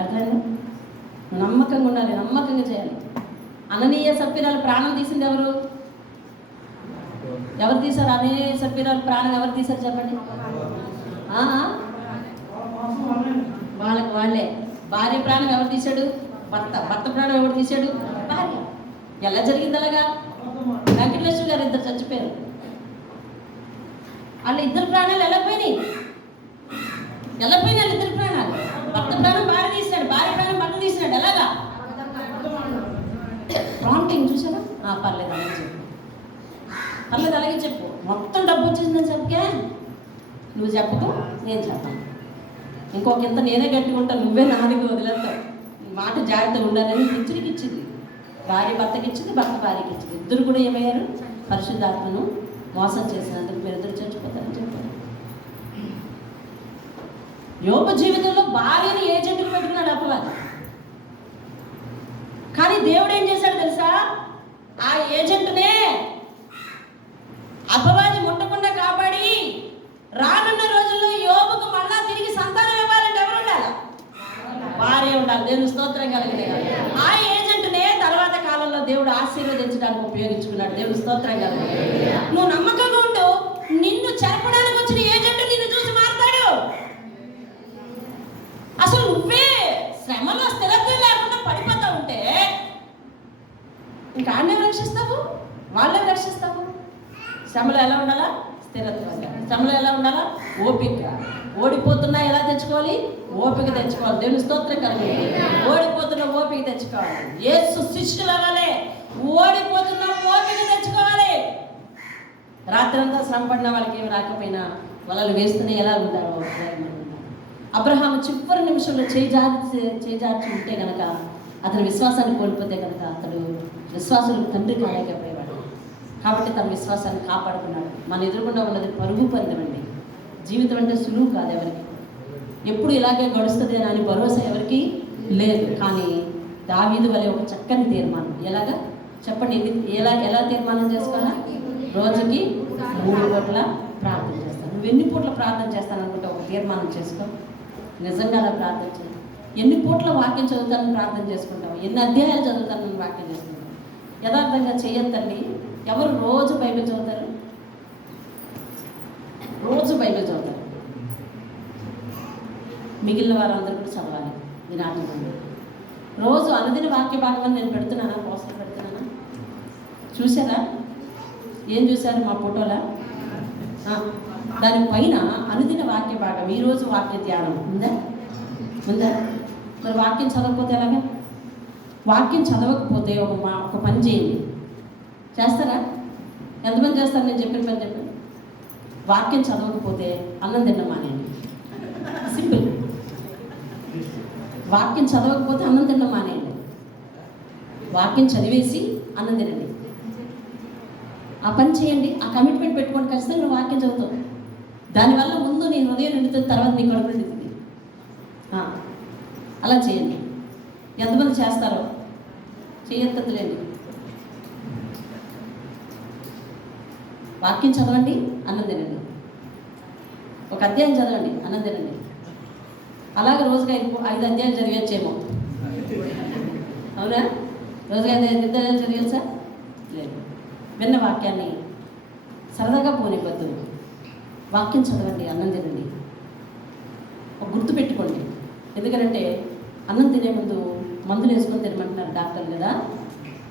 అర్థమైంది. నమ్మకంగా ఉండాలి, నమ్మకంగా చేయాలి. అననీయ సప్పిరాలు ప్రాణం తీసింది ఎవరు? ఎవరు తీశారు? అననీయ సప్పిరాలు ప్రాణం ఎవరు తీశారు చెప్పండి? వాళ్ళే. భార్య ప్రాణం ఎవరు తీశాడు? భర్త ప్రాణం ఎవరు తీశాడు? భార్య. ఎలా జరిగింది అలాగా? వెంకటేశ్వర గారు ఇద్దరు చచ్చిపోయారు. వాళ్ళ ఇద్దరు ప్రాణాలు ఎలా పోయినాయి? వాళ్ళ ఇద్దరు ప్రాణాలు. భర్త ప్రాణం భార్య తీసినాడు, భార్య ప్రాణం భర్త తీసినాడు. ఎలాగా? ప్రాంప్టింగ్ చూసారా? పర్లేదు అలాగే చెప్పు, మొత్తం డబ్బు వచ్చేసిందని చెప్పే నువ్వు చెప్పకు, నేను చెప్పను. ఇంకొక ఇంత నేనే గట్టుకుంటాను, నువ్వే నాలుగు వదిలేస్తావు. మాట జాగ్రత్తగా ఉండాలని ఇద్దరికి ఇచ్చింది. భార్య భర్తకి ఇచ్చింది, భర్త భార్యకి ఇచ్చింది. ఇద్దరు కూడా ఏమయ్యారు? పరిశుద్ధాత్మను మోసం చేసినందుకు మీరిద్దరు చచ్చిపోతారని చెప్పారు. యోబు జీవితంలో భార్యని ఏజెంట్కి పెట్టుకున్నాడు అపవాది. కానీ దేవుడు ఏం చేశాడు తెలుసా? ఆ ఏజెంట్నే అపవాది ముట్టకుండా కాపాడి రానున్న రోజుల్లో యోబుకు మళ్ళా తిరిగి సంతానం ఇవ్వాలంటే ఎవరు ఉండాలి? భార్య ఉండాలి. దేవుని స్తోత్రం కలిగిన ఆ ఏజెంట్నే తర్వాత కాలంలో దేవుడు ఆశీర్వదించడానికి ఉపయోగించుకున్నాడు. దేవుని స్తోత్రం కలిగిన. నువ్వు నమ్మకంగా ఉండు. నిన్ను చెరపడానికి వచ్చిన ఏజెంట్ నిన్ను చూసి మారుతాడు. అసలు నువ్వే శ్రమలో స్థిరత్వం లేకుండా పడిపోతా ఉంటే ఇంకా ఆడనే రక్షిస్తావు, వాళ్ళే రక్షిస్తావు. శ్రమలో ఎలా ఉండాలా? స్థిరత్వంగా. శ్రమలో ఎలా ఉండాలా? ఓపిక. ఓడిపోతున్నా ఎలా తెచ్చుకోవాలి? ఓపిక తెచ్చుకోవాలి. దేవుని స్తోత్రం కలిగి ఓడిపోతున్న ఓపిక తెచ్చుకోవాలి. యేసు శిష్యుల వలె ఓడిపోతున్న ఓపిక తెచ్చుకోవాలి. రాత్రి అంతా శ్రమ పడిన వాళ్ళకి ఏమి రాకపోయినా వలలు వేస్తూనే ఎలా ఉంటారో అబ్రహాము చివరి నిమిషంలో చేజార్చి ఉంటే కనుక, అతని విశ్వాసాన్ని కోల్పోతే కనుక అతడు విశ్వాసులకు తండ్రి కాలేకపోయేవాడు. కాబట్టి తన విశ్వాసాన్ని కాపాడుకున్నాడు. మన ఎదురుకుండా ఉన్నది పరుగు పందెమండి. జీవితం అంటే సులువు కాదు ఎవరికి. ఎప్పుడు ఇలాగే గడుస్తుంది అని భరోసా ఎవరికి లేదు. కానీ దావీదు వలె ఒక చక్కని తీర్మానం. ఎలాగా చెప్పండి? ఎలా తీర్మానం చేసుకోవాలా? రోజుకి 3 పూట్ల ప్రార్థన చేస్తాను. నువ్వు ఎన్ని పూట్ల ప్రార్థన చేస్తాను అనుకుంటే ఒక తీర్మానం చేసుకో. నిజంగా అలా ప్రార్థన చేయాలి. ఎన్ని పూట్ల వాక్యం చదువుతానని ప్రార్థన చేసుకుంటావు, ఎన్ని అధ్యాయాలు చదువుతానని వాక్యం చేసుకుంటావు. యథార్థంగా చేయొద్దండి. ఎవరు రోజు బైబిల్ చదువుతారు? రోజు బైబిల్ చదువుతారు. మిగిలిన వారందరూ కూడా చదవాలి. మీరు ఆటండి. రోజు అనుదిన వాక్య భాగం నేను పెడుతున్నానా? పోస్టర్ పెడుతున్నానా? చూసారా? ఏం చూశారు మా ఫోటోలా? దానిపైన అనుదిన వాక్య భాగం, ఈరోజు వాక్య ధ్యానం ఉందా? మరి వాక్యం చదవకపోతే ఎలాగా? వాక్యం చదవకపోతే ఒక పని చేయండి. చేస్తారా? ఎంతమంది చేస్తారు? నేను చెప్పిన పని చెప్పండి. వాక్యం చదవకపోతే అన్నం తినడం మానేయండి. సింపుల్. వాక్యం చదవకపోతే అన్నం తినడం మానేయండి. వాక్యం చదివేసి అన్నం తినండి. ఆ పని చేయండి. ఆ కమిట్మెంట్ పెట్టుకోండి. ఖచ్చితంగా నువ్వు వాక్యం చదువుతావు. దానివల్ల ముందు నీ హృదయం నిండుతుంది, తర్వాత నీ కడుపు నిండుతుంది. అలా చేయండి. ఎంతమంది చేస్తారో చేయొద్దులేండి. వాక్యం చదవండి, అన్నం తినండి. ఒక అధ్యాయం చదవండి, అన్నం తినండి. అలాగే రోజుగా 5 అధ్యాయాలు చదివేచ్చేమో. అవునా? రోజుగా 5 అధ్యాయాలు చదివేచ్చా? లేదు. విన్న వాక్యాన్ని సరదాగా పోనివ్వద్దు. వాక్యం చదవండి, అన్నం తినండి. ఒక గుర్తు పెట్టుకోండి. ఎందుకంటే అన్నం తినే ముందు మందులు వేసుకొని తినమంటున్నారు డాక్టర్లు కదా.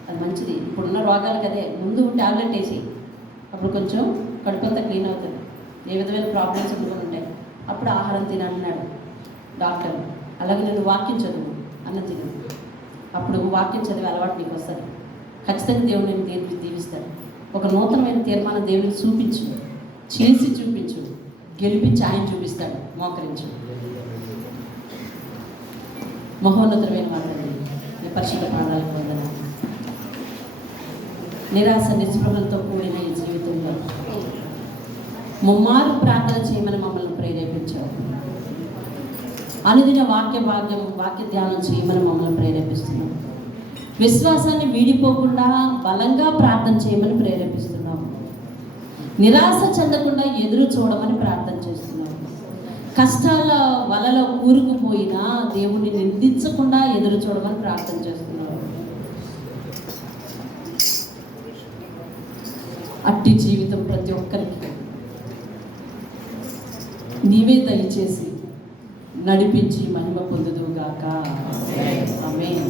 అది మంచిది. ఇప్పుడున్న రోగాలకు అదే. ముందు టాబ్లెట్ వేసి అప్పుడు కొంచెం కడుపు అంతా క్లీన్ అవుతుంది. ఏ విధమైన ప్రాబ్లమ్స్ ఉండుకొని ఉంటాయి. అప్పుడు ఆహారం తినన్నాడు డాక్టర్. అలాగే నేను వాక్యం చదువు, అన్నం తిను. అప్పుడు వాక్యం చదివే అలవాటు నీకు వస్తుంది. ఖచ్చితంగా దేవుడు నేను దీవిస్తాడు. ఒక నూతనమైన తీర్మానం దేవుడిని చూపించు, చేసి చూపించు, గెలిపించి ఆయన చూపిస్తాడు. మోకరించు. మహోన్నతమైన వారండి, ఈ పరిశుద్ధ పాదాలకు వందనాలు. నిరాశ నిస్పృహలతో కూడిన ఈ జీవితంలో ముమ్మారు ప్రార్థన చేయమని మమ్మల్ని ప్రేరేపించావు. అనుదిన వాక్య ధ్యానం చేయమని మమ్మల్ని ప్రేరేపిస్తున్నాం. విశ్వాసాన్ని వీడిపోకుండా బలంగా ప్రార్థన చేయమని ప్రేరేపిస్తున్నాము. నిరాశ చెందకుండా ఎదురు చూడమని ప్రార్థన చేస్తున్నాము. కష్టాల వలలో కూరుకుపోయినా దేవుణ్ణి నిందించకుండా ఎదురు చూడమని ప్రార్థన చేస్తున్నాము. అట్టి జీవితం ప్రతి ఒక్కరికి నీవే దయచేసి నడిపించి మహిమ పొందుదువుగాక. ఆమేన్.